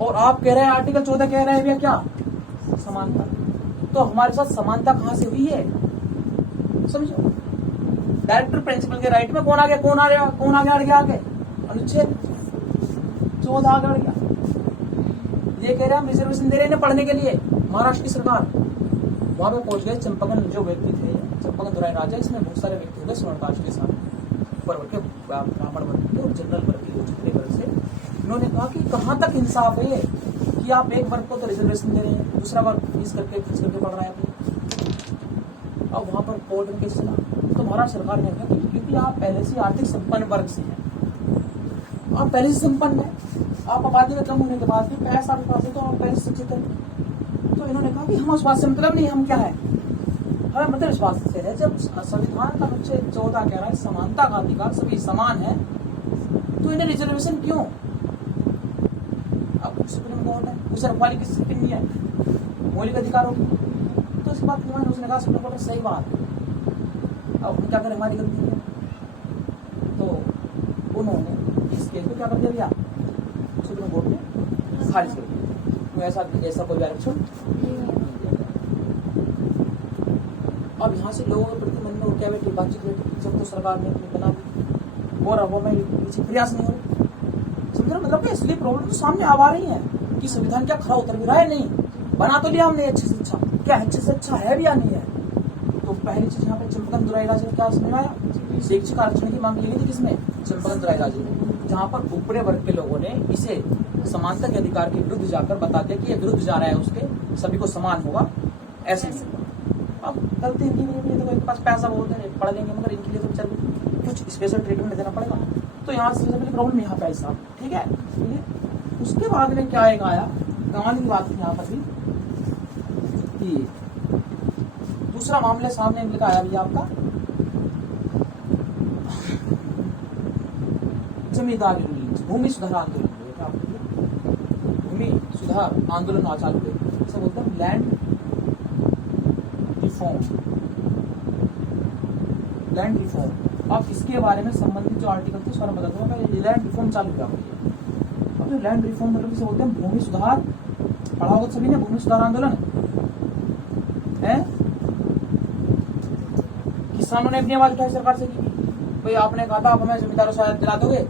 और आप कह रहे हैं आर्टिकल 14 कह रहे हैं भैया क्या समानता, तो हमारे साथ समानता कहां से हुई है? समझो, डायरेक्टर प्रिंसिपल के राइट में कौन आ गया अड़ गया आगे? अनुच्छेद 14 आगे अड़ गया। ये कह रहे हैं हम रिजर्वेशन दे रहे हैं पढ़ने के लिए, महाराष्ट्र की सरकार। वहां पे पहुंच गए चंपाकन जो व्यक्ति थे, चंपाकन दुराई राजा, इसमें बहुत सारे व्यक्ति होंगे स्वर्णकाश के साथ, ऊपर वर्ग के ब्राह्मण वर्ग के और जनरल वर्ग के जितने वर्ग से। उन्होंने कहा कि कहां तक इंसाफ है कि आप एक वर्ग को तो रिजर्वेशन दे रहे हैं, दूसरा वर्ग फीस करके पढ़ रहा है। अब वहां पर कोर्ट में केस चला तो महाराष्ट्र सरकार ने कहा कि क्योंकि आप पहले से आर्थिक संपन्न वर्ग से हैं, आप पहले से संपन्न है, आप आबादी में कम होने के बाद भी पैसा आपके पास है, तो आप पहले से शिक्षित है। तो इन्होंने कहा कि हम उस बात से मतलब नहीं, हम क्या है, हमें मतलब इस बात से है, जब संविधान का अनुच्छेद 14 कह रहा है समानता का अधिकार, सभी समान है, तो इन्हें रिजर्वेशन क्यों? अब सुप्रीम कोर्ट है, उसे रखवाली किसकी नहीं है, मौलिक अधिकार होगी, तो इस बात की उसने कहा सुप्रीम कोर्ट सही बात है। अब क्या करें, हमारी गलती है, तो उन्होंने इस केस को क्या कर दिया भैया, सुप्रीम कोर्ट ने खारिज कर दिया, ऐसा कोई आरक्षण। अब यहाँ से लोगों के प्रति मन में क्या बैठी बातचीत बैठी, जब तो सरकार ने अपनी बना दी और अब में पीछे प्रयास नहीं हो, समझ मतलब इसलिए प्रॉब्लम तो सामने आ रही है कि संविधान क्या खरा उतर भी रहा है, नहीं बना तो लिया हमने अच्छे से अच्छा, क्या अच्छे से अच्छा है भी या नहीं है। तो पहली चीज यहाँ पे चंपाकन दुराई राजा ने क्या समझ में आया, शैक्षिक आरक्षण की मांग की गई थी किसमें, चंपाकन दुराई राजा ने, जहाँ पर ऊपरे वर्ग के लोगों ने इसे समानता के अधिकार के विरुद्ध जाकर बताते कि ये विरुद्ध जा रहा है उसके, सभी को समान होगा, ऐसे नहीं। अब गलती इनकी भी, तो इनके पास पैसा बहुत है, पढ़ लेंगे, मगर इनके लिए तो चल कुछ स्पेशल ट्रीटमेंट देना पड़ेगा। तो यहाँ से सबसे पहले प्रॉब्लम यहाँ पे आई साहब, ठीक है। उसके बाद में क्या एक आया कमाल की बात यहाँ पर भी कि दूसरा मामले सामने लिखा आया भैया आपका जमींदारी रूलिंग, भूमि सुधार आंदोलन, भूमि सुधार आंदोलन चालू हुए, इसे बोलते हैं लैंड रिफॉर्म। अब इसके बारे में संबंधित जो आर्टिकल थे उसका बता दूंगा, लैंड रिफॉर्म चालू किया। अब जो लैंड रिफॉर्म मतलब इसे बोलते हैं भूमि सुधार, पढ़ा होगा सभी ने, भूमि सुधार आंदोलन है। किसानों ने अपनी आवाज उठाई सरकार से की, भाई आपने कहा था आप हमें जमींदारों से आजादी दिला दोगे,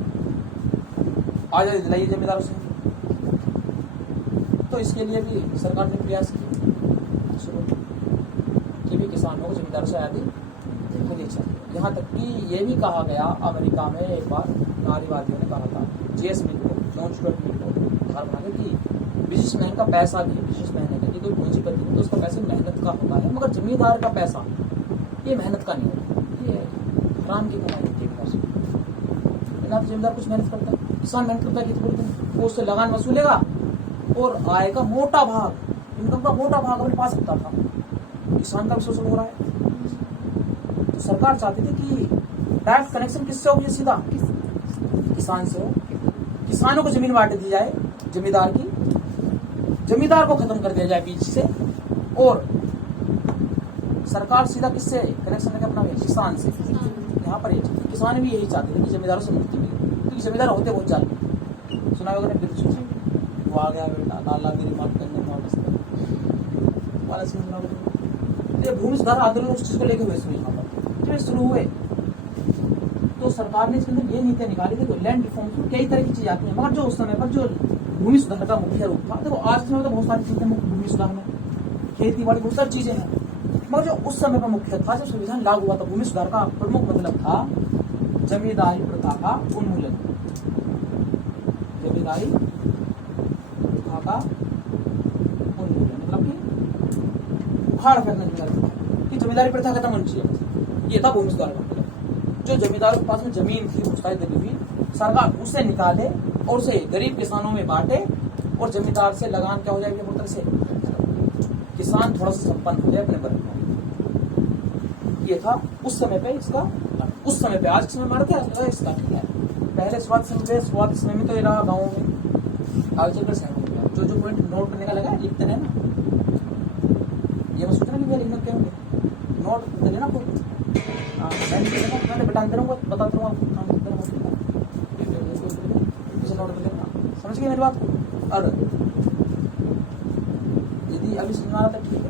आजादी दिलाइए जमींदारों से। तो इसके लिए भी सरकार ने प्रयास किया शुरू कि भी किसानों को जमींदारों से आजादी मिलनी चाहिए। यहाँ तक कि ये भी कहा गया, अमेरिका में एक बार नारीवादियों ने कहा था, जेएस मिल को, जॉन स्टुअर्ट मिल को धार बना कि बिजनेसमैन का पैसा भी, बिजनेसमैन है कि कोई पूंजीपति है तो उसका पैसा मेहनत का होता है, मगर जमींदार का पैसा ये मेहनत का नहीं होता, ये हराम की कमाई होती है। ना तो जमींदार कुछ मेहनत करता है, किसान मेहनत करता है खेती बोलते हैं, वो उससे लगान वसूलेगा और आय का मोटा भाग, इनकम का मोटा भाग अपने पास रखता था। किसान का भी शोषण हो रहा है। तो सरकार चाहती थी कि डायरेक्ट कनेक्शन किससे हो, सीधा किसान से हो, किसानों को जमीन बांट दी जाए जमींदार की, जमींदार को खत्म कर दिया जाए बीच से, और सरकार सीधा किससे कनेक्शन लेकर अपना किसान से। यहाँ पर किसान भी यही चाहते थे कि जमींदारों से मुक्ति मिले, क्योंकि जमींदार होते बहुत जालिम। सुना होगा वो आ गया बेटा लाला मेरी माँ करने वाला सीन। भूमि सुधार आंदोलन उस चीज को लेकर हुए शुरू, यहाँ पर जब शुरू हुए तो सरकार ने इसके अंदर ये नीतियां निकाली थी, लैंड रिफॉर्म में कई तरह की चीजें आती हैं, मगर जो उस समय पर जो भूमि सुधार का मुख्य रूप था, देखो आज समय तो बहुत सारी चीजें भूमि सुधार में, खेती बाड़ी बहुत सारी चीजें हैं, मगर जो उस समय पर मुख्य था, जब संविधान लागू हुआ था, भूमि सुधार का प्रमुख मतलब था जमींदारी प्रथा का उन्मूलन। जमींदारी प्रथा का उन्मूलन मतलब कि उखाड़ फेंकना जमींदारी प्रथा, कि जमींदारी प्रथा खत्म होनी चाहिए, ये था भूमि सुधार का मतलब। जो जमींदारों के पास में जमीन थी उसका दबी हुई, सरकार उसे निकाले और उसे गरीब किसानों में बांटे, और जमींदार से लगान क्या हो जाएगी पूरी तरह से, किसान थोड़ा सा संपन्न हो जाए अपने वर्ग में। ये था उस समय पे इसका, उस समय पे, आज के समय मारते हैं इसका, ठीक है। पहले शुरुआत समय में तो ये रहा गाँव में, आगे चलकर शहरों में। जो पॉइंट नोट करने का लगा है लिखते हैं ना, ये मैं सोचना कि भैया लिखना क्या होंगे, नोट कर लेना खुद। मैं बताते रहूँगा, बताते रहूँगा आपको काम करते रहूँगा, नोट कर लेना, समझ गए मेरी बात को। और यदि अभी समझ में आ रहा था ठीक है,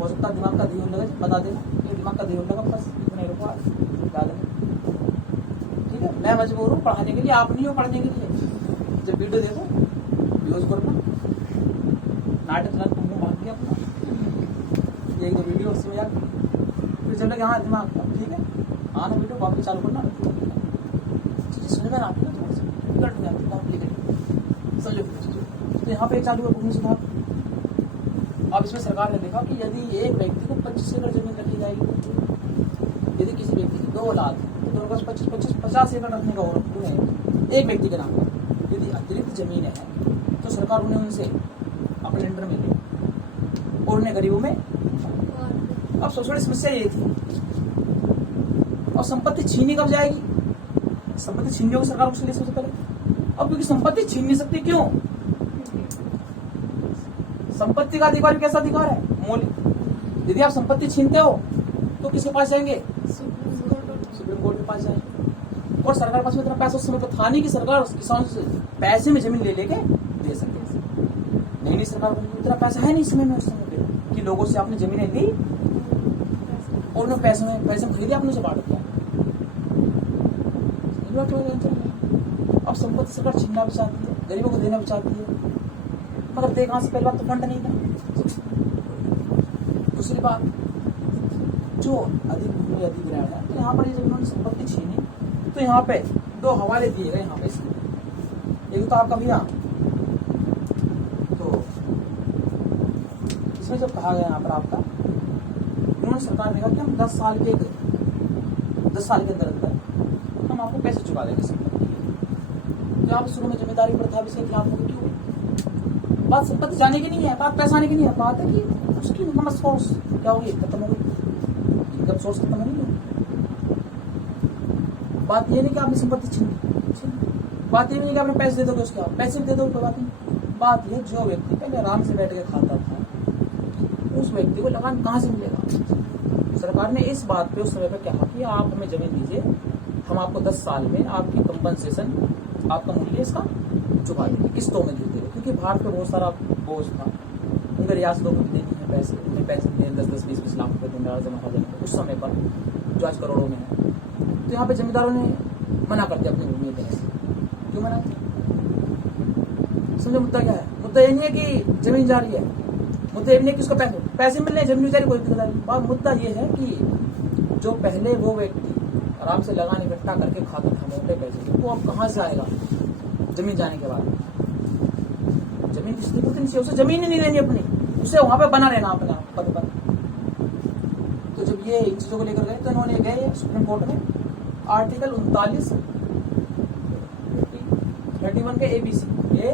हो सकता है दिमाग का ध्यान लगे बता देना, ये दिमाग का ध्यान लगा बस इतना ही रुको याद है, ठीक है। मैं मजबूर हूँ पढ़ाने के लिए, आप नहीं हो पढ़ने के लिए। जब वीडियो दे दो यूज करना, नाटक चला तुम भाग गया अपना, एक दो वीडियो उससे याद, फिर चल लगे हाँ दिमाग का, ठीक है। आना वीडियो वापस चालू करना, चीजें समझ में आती है थोड़ा सा कट जाती है कॉम्प्लिकेटेड, समझो। तो यहाँ पे चालू है भूमि सुधार। अब इसमें सरकार ने देखा कि यदि एक व्यक्ति को 25 एकड़ जमीन रखी जाएगी, यदि किसी व्यक्ति की 2 औलाद है तो दोनों पास 50 एकड़ रखने का और एक व्यक्ति के नाम पर। यदि अतिरिक्त जमीन है तो सरकार उन्हें उनसे अपने अंडर में ले और उन्हें गरीबों में। अब सबसे बड़ी समस्या ये थी, और संपत्ति छीनी कब जाएगी, संपत्ति छीन होगी सरकार उसके लिए सबसे पहले। अब क्योंकि संपत्ति छीन नहीं सकती, क्यों? संपत्ति का अधिकार कैसा अधिकार है? मौलिक। यदि आप संपत्ति छीनते हो तो किसके पास जाएंगे? सुप्रीम कोर्ट के पास जाएंगे। और सरकार के पास में इतना पैसा उस समय पर था नहीं कि सरकार किसानों से पैसे में जमीन ले लेके दे सके। नहीं सरकार को इतना पैसा है नहीं इस समय में, उस समय पे कि लोगों से आपने जमीनें ली और उन्हें पैसे में खरीदे, आपने उसे बांट दिया। अब संपत्ति सरकार छीनना भी चाहती है, गरीबों को देना भी चाहती है, मगर देखा से पहली बात तो फंड नहीं था। दूसरी बात, जो अधिक भूमि अधिग्रहण है, तो यहाँ पर जब उन्होंने संपत्ति छीनी तो यहाँ पे 2 हवाले दिए गए। यहाँ पे एक तो आपका भैया, तो इसमें जब कहा गया यहाँ पर आपका, उन्होंने सरकार ने कहा कि हम 10 साल के अंदर हम आपको पैसे चुका देंगे संपत्ति के। तो यहाँ पर शुरू में जिम्मेदारी पर था, इसके खिलाफ क्यों? बात संपत्ति जाने की नहीं है, बात पैसा आने की नहीं है, बात है कि उसकी इनकम सोर्स क्या होगी, खत्म हो गई, इनकम सोर्स खत्म नहीं है। बात ये नहीं कि आपने संपत्ति छीन, बात ये नहीं कि आपने पैसे दे दोगे उसके, आप पैसे भी दे दो कोई बात नहीं। बात यह जो व्यक्ति पहले आराम से बैठ के खाता था, उस व्यक्ति को लगान कहाँ से मिलेगा? सरकार ने इस बात पे उस समय पे कहा कि आप हमें जमीन दीजिए, हम आपको 10 साल में आपकी कंपनसेशन, आपका मूल्य इसका चुका देंगे, किस्तों में देते हुए। क्योंकि भारत पे बहुत सारा बोझ था, उनके रियासतों को देनी है पैसे, उन्हें पैसे देने 10-10, 20-20 लाख रुपए देने जमा कर देने उस समय पर, जो आज करोड़ों में है। तो यहाँ पे जमींदारों ने मना कर दिया अपनी भूमि देने से। क्यों मना? समझो मुद्दा क्या है? मुद्दा ये नहीं है कि जमीन जा रही है, मुद्दा ये नहीं है कि उसको पैसे मिल रहे हैं, जमीन जा रही, कोई दिक्कत नहीं। मुद्दा ये है कि जो पहले वो व्यक्ति आराम से लगान इकट्ठा करके खाता था मोटे पैसे, वो अब कहाँ से आएगा जमीन जाने के बाद? जमीन किसी को नहीं, उसे जमीन ही नहीं देनी अपनी, उसे वहां पे बना रहना अपना पद पर। तो जब ये इन चीजों को लेकर गए तो इन्होंने गए सुप्रीम कोर्ट में, आर्टिकल 39(31) के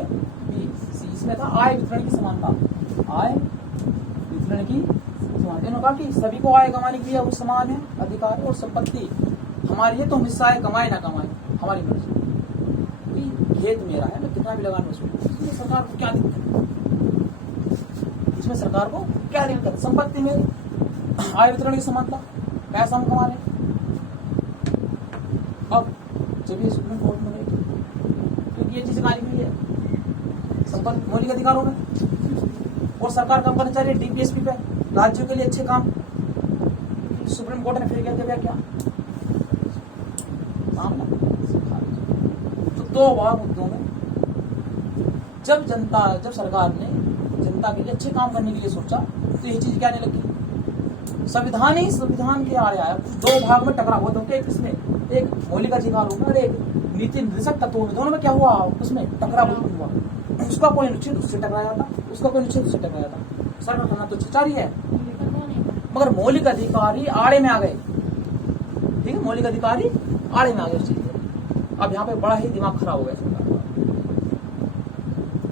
ABC इसमें था आय वितरण की समानता, आय वितरण की समानता। इन्होंने कहा कि सभी को आय कमाने के लिए वो समान है अधिकार, और संपत्ति हमारी है तो हम हिस्सा है, कमाए ना कमाए हमारी मर्जी। खेत मेरा है, मैं कितना भी लगान उसमें, इसमें सरकार को क्या दिक्कत? इसमें सरकार को क्या दिक्कत? संपत्ति मेरी, आय वितरण की समानता, पैसा हम कमा रहे। अब जब ये सुप्रीम कोर्ट में गई, क्योंकि ये चीज गाली हुई है संपत्ति मौलिक अधिकारों में, और सरकार काम करना चाह रही है DPSP पे, राज्यों के लिए अच्छे काम। सुप्रीम कोर्ट ने फिर क्या दिया? क्या तो 2 मुद्दों में जब सरकार ने जनता के लिए अच्छे काम करने के लिए सोचा, तो ये चीज क्या नहीं लगी? संविधान के आया है 2 भाग में टकराव हुआ, एक इसमें एक मौलिक अधिकार होगा और एक नीति निर्देशक तत्वों में, दोनों में क्या हुआ? उसमें टकराव हुआ। उसका कोई अनुच्छेद उससे टकराया था, उसका कोई अनुच्छेद उससे टकराया था। सरकार करना तो चाह रही है, मगर मौलिक अधिकारी आड़े में आ गए। ठीक है, मौलिक अधिकारी आड़े में आ गए उस चीज में। अब यहाँ पे बड़ा ही दिमाग खराब हो गया सरकार का।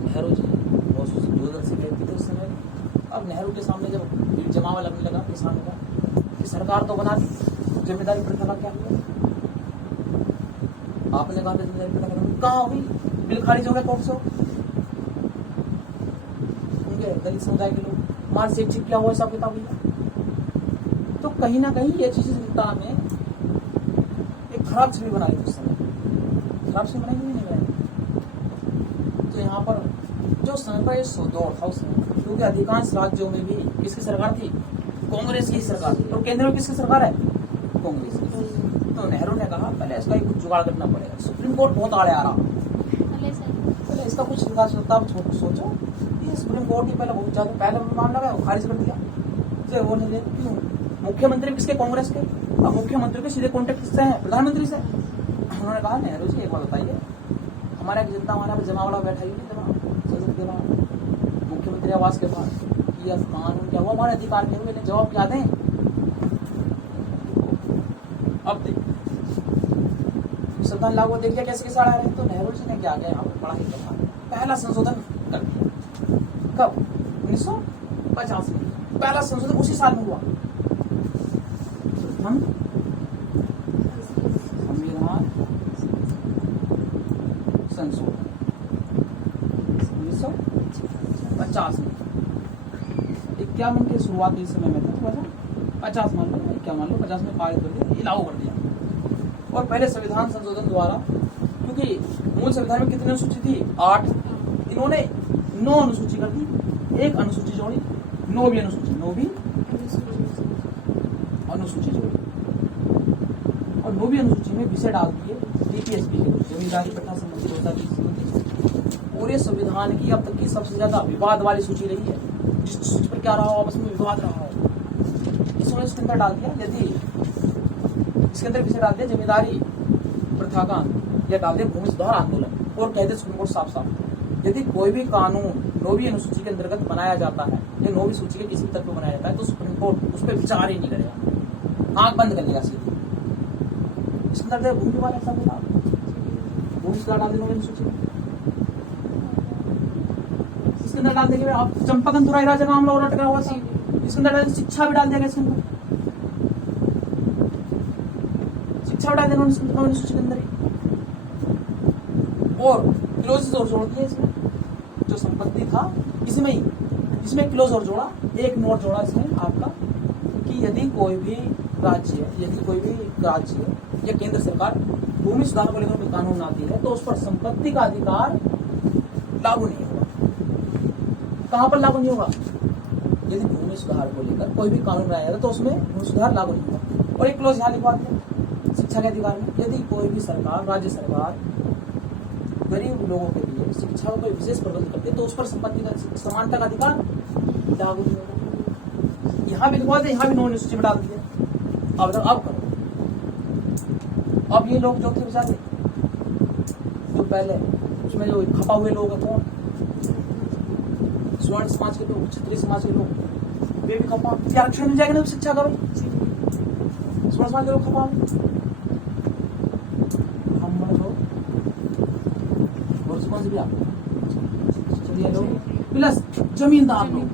नेहरू जी संशोधन से गए थे उस समय। अब नेहरू के सामने जब जमावा लगने लगा किसानों का कि सरकार तो बना दी, जिम्मेदारी प्रथा का क्या हुआ? आपने कहा था जिम्मेदारी प्रथा खत्म, कहाँ हुई? बिल खारिज हो गया कौन से उनके दलित समुदाय के लोग मार्कशीट क्या हुआ, हिसाब किताब हुआ। तो कहीं ना कहीं ये चीजें जनता ने एक खराब छवि बनाई उस समय, खराब छवि बनाई नहीं बनाई। तो यहाँ पर जो समय पर ये दौर था उसमें, क्योंकि अधिकांश राज्यों में भी किसकी सरकार थी? कांग्रेस की सरकार थी। और केंद्र में किसकी सरकार है? कांग्रेस की। तो नेहरू ने कहा पहले इसका ही कुछ जुगाड़ करना पड़ेगा। सुप्रीम कोर्ट बहुत आड़े आ रहा, पहले इसका कुछ सोचो। ये सुप्रीम कोर्ट ही पहले बहुत ज्यादा पहले मामला है वो खारिज कर दिया। तो वो नहीं क्यों? मुख्यमंत्री किसके? कांग्रेस के। अब मुख्यमंत्री के सीधे कॉन्टेक्ट किससे है? प्रधानमंत्री से। उन्होंने कहा नेहरू जी एक बात बताइए, हमारा जनता हमारे यहाँ जमावड़ा बैठा ही नहीं, संसद के बाहर मुख्यमंत्री आवास के पास, यह कानून क्या हुआ? हमारे अधिकार के हुए, जवाब क्या दें? अब देख संविधान लागू देखिए कैसे कैसे आ रहे हैं। तो नेहरू जी ने क्या किया, यहाँ पर बड़ा ही कहा, पहला संशोधन कर दिया। कब? 1950 में पहला संशोधन उसी साल में हुआ। हम संविधान संशोधन 1950 में 51 के शुरुआत के समय में था, 50 मान लो, 51 मान लो, 50 में पारित कर दिया, लागू कर दिया। और पहले संविधान संशोधन द्वारा, क्योंकि मूल संविधान में कितनी अनुसूची थी? 8। इन्होंने 9 अनुसूची कर दी, एक अनुसूची जोड़ी, 9वीं अनुसूची, 9वीं अनुसूची जोड़ी। और 9वीं अनुसूची में विषय डाल दिए DPSP के, जमींदारी प्रथा संबंधी व्यवस्था की। पूरे संविधान की अब तक की सबसे ज्यादा विवाद वाली सूची रही है, जिस सूची पर क्या रहा हो, आपस में विवाद रहा हो, इसमें इसके अंदर डाल दिया। यदि इसके अंदर विषय डाल दिया जमींदारी प्रथा का, या डाल दिया भूमि सुधार आंदोलन, और कहते सुप्रीम कोर्ट साफ साफ, यदि कोई भी कानून 9वीं अनुसूची के अंतर्गत बनाया जाता है या 9वीं सूची के किसी तत्व बनाया जाता है तो सुप्रीम कोर्ट उस पर विचार ही नहीं करेगा, आंख बंद कर लेगा सीधी। इसके अंदर भूमि वाला सब भूमि सुधार डाल देंगे 9वीं अनुसूची में। इसके अंदर डाल देंगे आप चंपाकंद तुराई राजा का मामला और अटका हुआ सी, इसके अंदर डाल शिक्षा भी डाल देगा, इसके अंदर शिक्षा भी डाल देना 9वीं अनुसूची के अंदर ही। और क्लोजेस और जोड़ दिए इसमें, जो संपत्ति था इसमें ही, इसमें क्लोज और जोड़ा, एक नोट जोड़ा इसमें आपका, कि यदि कोई भी राज्य या केंद्र सरकार भूमि सुधार को लेकर कोई कानून लाती है तो उस पर संपत्ति का अधिकार लागू नहीं होगा। कहां पर लागू नहीं होगा? यदि भूमि सुधार को लेकर कोई भी कानून लाया जाता है तो उसमें भूमि सुधार लागू नहीं होगा। और एक क्लोज यहाँ लिखवा दिया शिक्षा के अधिकार में, यदि कोई भी सरकार, राज्य सरकार गरीब लोगों के लिए शिक्षा का कोई विशेष प्रबंध करती है तो उस पर संपत्ति का समानता का अधिकार लागू नहीं होगा। यहाँ भी लिखवा दे, यहाँ भी 9वीं सूची में डाल दिया। अब करो, अब ये लोग जो थे बेचारे, जो पहले उसमें जो खपा हुए लोग हैं, कौन? स्वर्ण समाज के लोग, क्षत्रिय समाज के लोग, वे भी खपा, क्या आरक्षण मिल जाएगा ना शिक्षा का? स्वर्ण समाज के लोग खपा, हम लोग और भी आप लोग प्लस जमींदार लोग,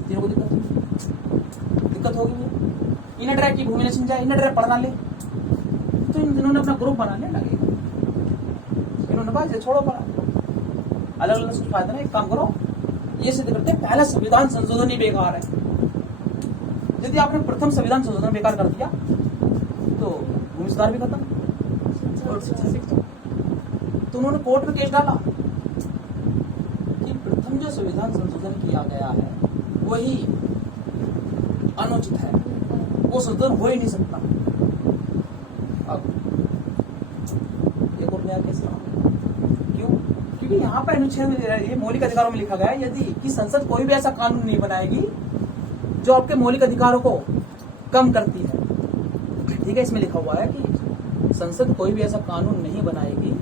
तीनों को दिक्कत होगी। इन्हें ट्रैक की भूमि न छिन जाए, इन्हें ट्रैक पढ़ना ले, तो इन्होंने अपना ग्रुप बनाने लगे। इन्होंने कहा छोड़ो पढ़ा, अलग अलग सोच पाते ना, एक काम करो, ये सिद्ध करते हैं पहला संविधान संशोधन ही बेकार है। यदि आपने प्रथम संविधान संशोधन बेकार कर दिया तो भूमि सुधार भी खत्म और शिक्षा भी खत्म। तो उन्होंने कोर्ट में केस डाला कि प्रथम जो संविधान संशोधन किया गया है वही अनुचित है, वो संशोधन हो ही नहीं सकता। अब एक और नया केस क्यों? क्योंकि यहाँ पर अनुच्छेद में ये मौलिक अधिकारों में लिखा गया है यदि कि संसद कोई भी ऐसा कानून नहीं बनाएगी जो आपके मौलिक अधिकारों को कम करती है। ठीक है, इसमें लिखा हुआ है कि संसद कोई भी ऐसा कानून नहीं बनाएगी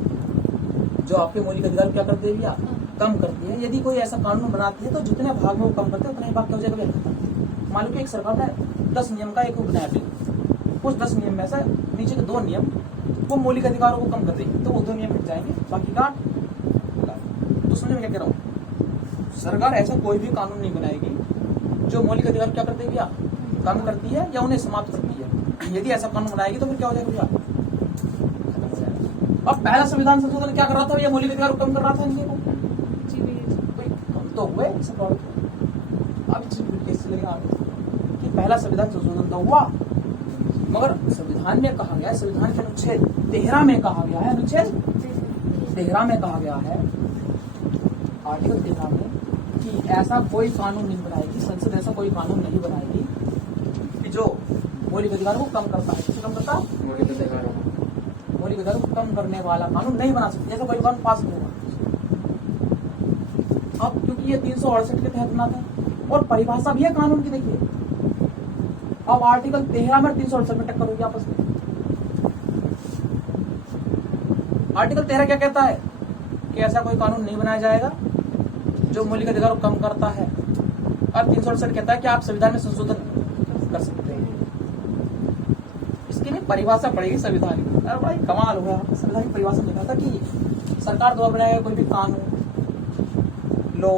जो आपके मौलिक अधिकार क्या करती है, कम करती है। यदि कोई ऐसा कानून बनाती है तो जितने भाग में वो कम करते हैं उतने भाग क्या हो जाएगा, खत्म। मान लो कि एक सरकार ने 10 नियम का एक बनाया बिल, कुछ 10 नियम में से नीचे के 2 नियम वो मौलिक अधिकारों को कम कर देंगे तो वो 2 नियम हट जाएंगे, बाकी का। तो समझ में क्या कह रहा हूँ? सरकार ऐसा कोई भी कानून नहीं बनाएगी जो मौलिक अधिकार क्या करती है भैया, कम करती है या उन्हें समाप्त करती है। यदि ऐसा कानून बनाएगी तो फिर क्या हो जाएगा भैया, खत्म हो जाएगा। अब पहला संविधान संशोधन क्या कर रहा था भैया, मौलिक अधिकार को कम कर रहा था इनके को, जी भैया जी। कम तो हुए इसे अब कैसे लगेगा कि पहला संविधान संशोधन तो हुआ, मगर संविधान में कहा गया है, संविधान के अनुच्छेद 13 में कहा गया है, अनुच्छेद 13 में कहा गया है, आर्टिकल 13 में कि ऐसा कोई कानून नहीं बनाएगी, संसद ऐसा कोई कानून नहीं बनाएगी कि जो मौलिक अधिकारों को कम करता है। किसे कम करता है? मौलिक अधिकारों मौलिक अधिकारों को कम करने वाला कानून नहीं बना सकती, ऐसा कोई कानून पास नहीं होगा। अब क्योंकि ये 368 के तहत बना था और परिभाषा भी है कानून की, देखिए अब आर्टिकल 13 में 368 में टक्कर होगी आपस में। आर्टिकल 13 क्या कहता है कि ऐसा कोई कानून नहीं बनाया जाएगा जो मौलिक अधिकारों को कम करता है, और 368 कहता है कि आप संविधान में संशोधन कर सकते हैं। इसकी नहीं परिभाषा पड़ेगी संविधान की। अरे भाई कमाल हुआ, संविधान की परिभाषा लिखा था कि सरकार द्वारा बनाया गया कोई भी कानून, लॉ,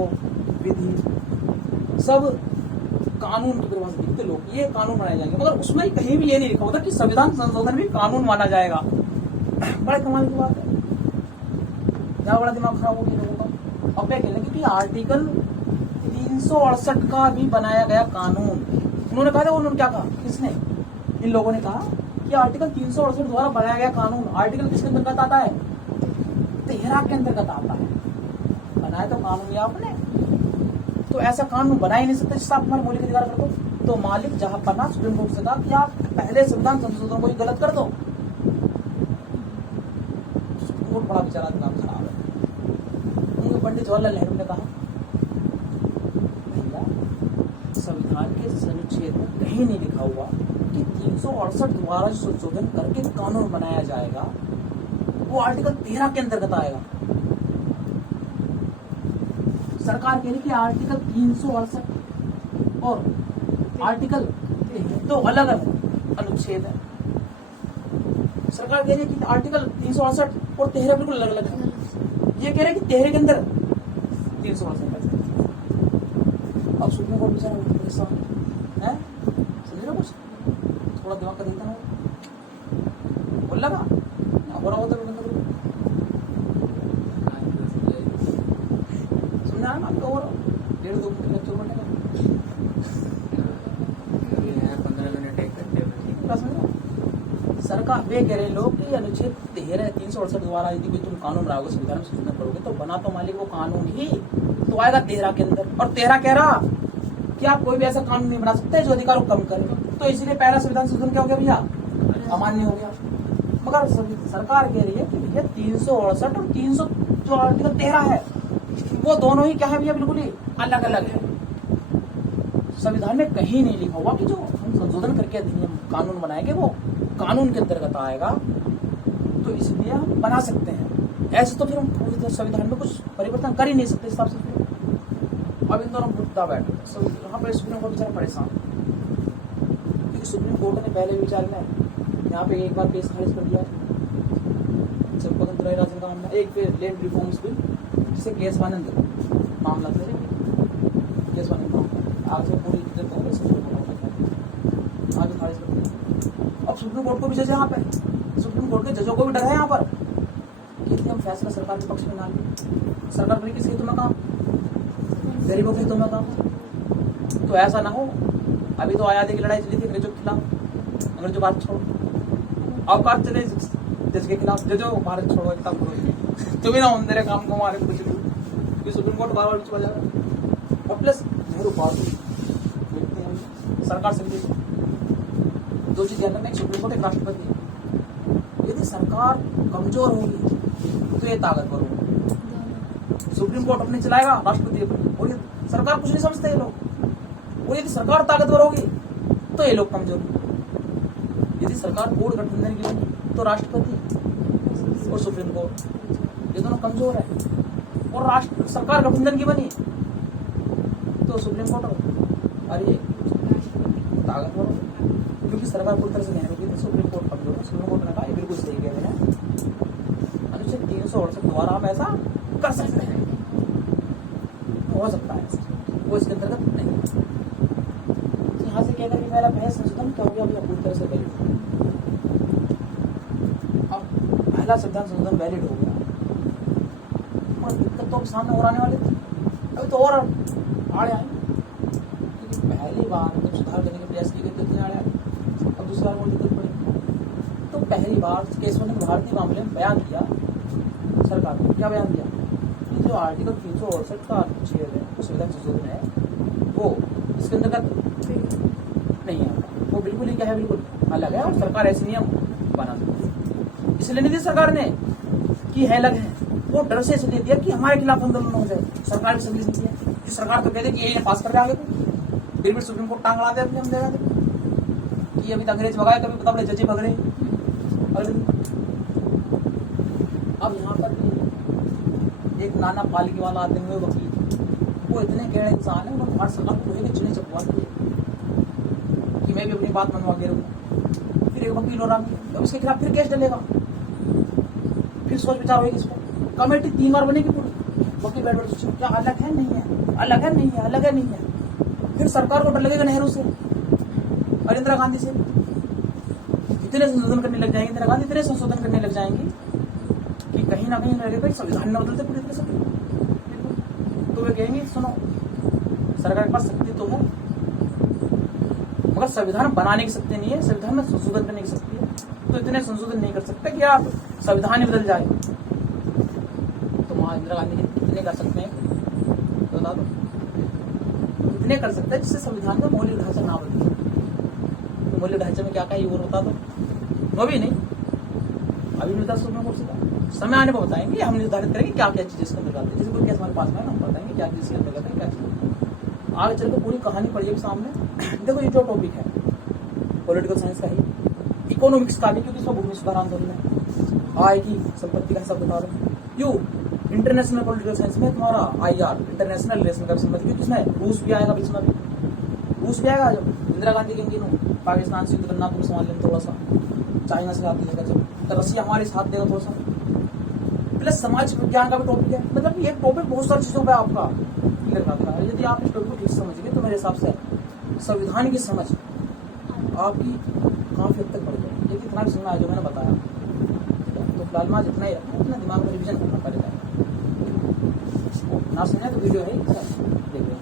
विधि, सब कानून की परिभाषा लिखते लोग, ये कानून बनाए जाएंगे, मगर उसमें कहीं भी ये नहीं लिखा होता कि संविधान संशोधन भी कानून माना जाएगा। बड़े कमाल की बात है, यहाँ बड़ा दिमाग खराब हो गया लोगों का। अब क्या कहने, क्योंकि आर्टिकल 368 का भी बनाया गया कानून, उन्होंने कहा था, उन्होंने क्या कहा, किसने, इन लोगों ने कहा कि आर्टिकल 368 द्वारा बनाया गया कानून, आर्टिकल किसके अंतर्गत आता है, 13 के अंतर्गत आता है। बनाया तो कानून आपने, तो ऐसा कानून बना ही नहीं सकते जिससे आप हमारे मौलिक अधिकार कर दो। तो मालिक जहां पन्ना सुप्रीम कोर्ट से कहा कि आप पहले संविधान संशोधन को ही गलत कर दो। सुप्रीम कोर्ट बड़ा बेचारा दिमाग खराब है। उनके पंडित जवाहरलाल नेहरू ने कहा, भैया संविधान के अनुच्छेद में कहीं नहीं लिखा हुआ कि 368 द्वारा जो संशोधन करके कानून बनाया जाएगा वो आर्टिकल 13 के अंतर्गत आएगा। सरकार कह रही कि आर्टिकल 368 और आर्टिकल दो अलग अलग अनुच्छेद है। सरकार कह रही है कि आर्टिकल 368 और 13 बिल्कुल अलग अलग है। ये कह रहे हैं कि 13 के अंदर 368 है। अब सुप्रीम कोर्ट बेचारा परेशान है, समझ रहे कुछ, थोड़ा दिमाग का देखता हूँ बोल लगा हो रहा होता है समझा ना आपको, और 1.5-2 मिनट लेक्चर बनने का 15 मिनट एक घंटे सरकार वे कह रहे लोग कि अनुच्छेद 13 368 द्वारा यदि कोई तुम कानून बनाओगे, संविधान में संशोधन करोगे तो बना तो मालिक वो कानून ही तो आएगा 13 के अंदर, और 13 कह रहा कि आप कोई भी ऐसा कानून नहीं बना सकते जो अधिकारों को कम करे। तो इसीलिए पहला संविधान संशोधन क्या हो गया भैया, अमान्य हो गया। मगर सरकार कह रही है कि भैया 368 और 300 जो आर्टिकल 13 है वो दोनों ही क्या है भैया, बिल्कुल ही अलग अलग है। संविधान में कहीं नहीं लिखा हुआ कि जो हम संशोधन करके अधिनियम कानून बनाएंगे वो कानून के अंतर्गत आएगा, तो इसलिए हम बना सकते हैं। ऐसे तो फिर हम संविधान में कुछ परिवर्तन कर ही नहीं सकते इस हिसाब से। अब इन दोनों मुद्दा बैठे यहाँ पर सुप्रीम कोर्ट बेचारा परेशान, क्योंकि सुप्रीम कोर्ट ने पहले विचार में यहाँ पे एक बार केस खारिज कर दिया चंपावत राय राजन का मामला, एक पे लैंड रिफॉर्म्स बिल जिसे केशवानंद मामला था, केशवानंद मामला आज पूरी कांग्रेस आगे खारिज कर दिया। अब सुप्रीम कोर्ट को भी जज यहाँ पे, सुप्रीम कोर्ट के जजों को भी डर है यहाँ पर कि हम फैसला सरकार के पक्ष में ना लें। सरकार करेगी किसके हितों में काम, गरीबों के हितों में काम। तो ऐसा ना हो, अभी तो आजादी की लड़ाई चली थी अंग्रेजों के खिलाफ, अंग्रेजों बात छोड़ो, अवकाश चले देश के खिलाफ, जो भारत छोड़ो इतना करो, तुम्हें ना होने दे रहे काम को हमारे कुछ नहीं। सुप्रीम कोर्ट बार बार बीच बजा रहा है। और प्लस नेहरू पार्टी सरकार से दो चीज ध्यान रखना, एक सुप्रीम कोर्ट एक राष्ट्रपति। यदि सरकार कमजोर होगी तो ये ताकतवर होगी। सुप्रीम कोर्ट अपने चलाएगा, राष्ट्रपति अपनी, और ये सरकार कुछ नहीं समझते ये लोग। और यदि सरकार ताकतवर होगी तो ये लोग कमजोर। यदि सरकार कोर्ट गठबंधन की बनी तो राष्ट्रपति और सुप्रीम कोर्ट ये दोनों कमजोर है, और राष्ट्र सरकार गठबंधन की बनी तो सुप्रीम कोर्ट अरे ताकतवर हो, क्योंकि सरकार पूरी तरह से नहीं होगी तो सुप्रीम कोर्ट कमजोर है। सुप्रीम कोर्ट ने कहा बिल्कुल सही कह रहे हैं, अनुच्छेद 368 द्वारा हम ऐसा कर सकते हैं। हो सकता है, वो इसके अंतर्गत नहीं है। तो यहाँ से कहकर कि मेरा पहला संशोधन क्या हो गया, अभी पूरी तरह से वैलिड। अब पहला संविधान संशोधन वैलिड हो गया, और दिक्कत तो अब सामने और आने वाली थी, अभी तो और आड़े आए। क्योंकि पहली बार जब सुधार करने के प्रयास किए गए तो इतने आड़े आए, अब दूसरी बार और दिक्कत पड़ी। तो पहली बार केशव ने भारतीय मामले में बयान किया सरकार को, क्या बयान दिया कि जो आर्टिकल 368 का अनुच्छेद है, संविधान संशोधन है, वो इसके अंतर्गत नहीं है, वो बिल्कुल ही क्या है, बिल्कुल अलग है, और सरकार ऐसे नियम बना सकती है। इसलिए नहीं दी सरकार ने कि है अलग है, वो डर से इसलिए दिया कि हमारे खिलाफ आंदोलन हो जाए। सरकार की समझ नहीं है कि सरकार तो कहते कि ये पास कर जाएंगे, फिर भी सुप्रीम कोर्ट टांग अड़ाते अपने हम देगा कि अभी तो अंग्रेज भगाए, कभी पता पड़े जजी भग रहे। अब यहाँ पर एक नाना पालिके वाला आते हुए वकील, वो इतने गहरे इंसान है, उन्होंने भारत सरकार को कहेंगे चुने चपवा दिए कि मैं भी अपनी बात मनवा के रहूँ। फिर एक वकील और आगे, अब इसके खिलाफ फिर केस डलेगा, फिर सोच विचार होगी इस पर। कमेटी 3 बार बनेगी पूरी, वकील बैठ बैठ सोचेंगे क्या अलग है नहीं है, अलग है नहीं है, अलग है नहीं है। फिर सरकार को डर लगेगा नेहरू से और इंदिरा गांधी से, इतने संशोधन करने लग जाएंगे, इंदिरा गांधी इतने संशोधन करने लग जाएंगी कि कहीं ना कहीं लगेगा संविधान न बदलते पूरी तरह से। तो वे कहेंगे सुनो, सरकार के पास शक्ति तो है, मगर संविधान बनाने की शक्ति नहीं है, संविधान में संशोधन करने की शक्ति है, तो इतने संशोधन नहीं कर सकते कि आप संविधान ही बदल जाए। तो वहां इंदिरा गांधी कितने कर सकते हैं बता दो, कितने कर सकते हैं जिससे संविधान का मौलिक ढांचा ना बदले। तो मौलिक ढांचे में क्या क्या ये और बता दो, वो भी नहीं, अभी नहीं बता सुप्रीम कोर्ट से, समय आने पर बताएंगे, हम निर्धारित करेंगे क्या क्या चीज इसके अंतर्गत है। जैसे कोई केस हमारे पास में, हम बताएंगे क्या चीज इसके अंतर्गत है, क्या चीज आगे चलकर पूरी कहानी पढ़िए सामने। देखो ये जो टॉपिक है पॉलिटिकल साइंस का ही, इकोनॉमिक्स का भी, क्योंकि इसमें भूमि सुधार आंदोलन है, आय की संपत्ति का हिसाब बता रहे यू इंटरनेशनल पॉलिटिकल साइंस में तुम्हारा IR इंटरनेशनल रिलेशन का संबंध, क्योंकि इसमें रूस भी आएगा बीच में, रूस भी आएगा। जब इंदिरा गांधी के दिनों पाकिस्तान से युद्ध करना तुम संभाल लेना थोड़ा सा, चाइना से साथ देगा, जब तो रसिया हमारे साथ देगा थोड़ा सा, प्लस समाज विज्ञान का भी टॉपिक है। मतलब ये टॉपिक बहुत सारी चीजों पर आपका क्लियर करता है। यदि आप इस टॉपिक को ठीक समझ गए तो मेरे हिसाब से संविधान की समझ आपकी काफी हद तक बढ़ जाएगी। लेकिन इतना भी सुनना है जो मैंने बताया, तो फिलहाल में जितना ही रखना उतना दिमाग में रिविजन करना पड़ेगा। ना सुने तो वीडियो है देख लें।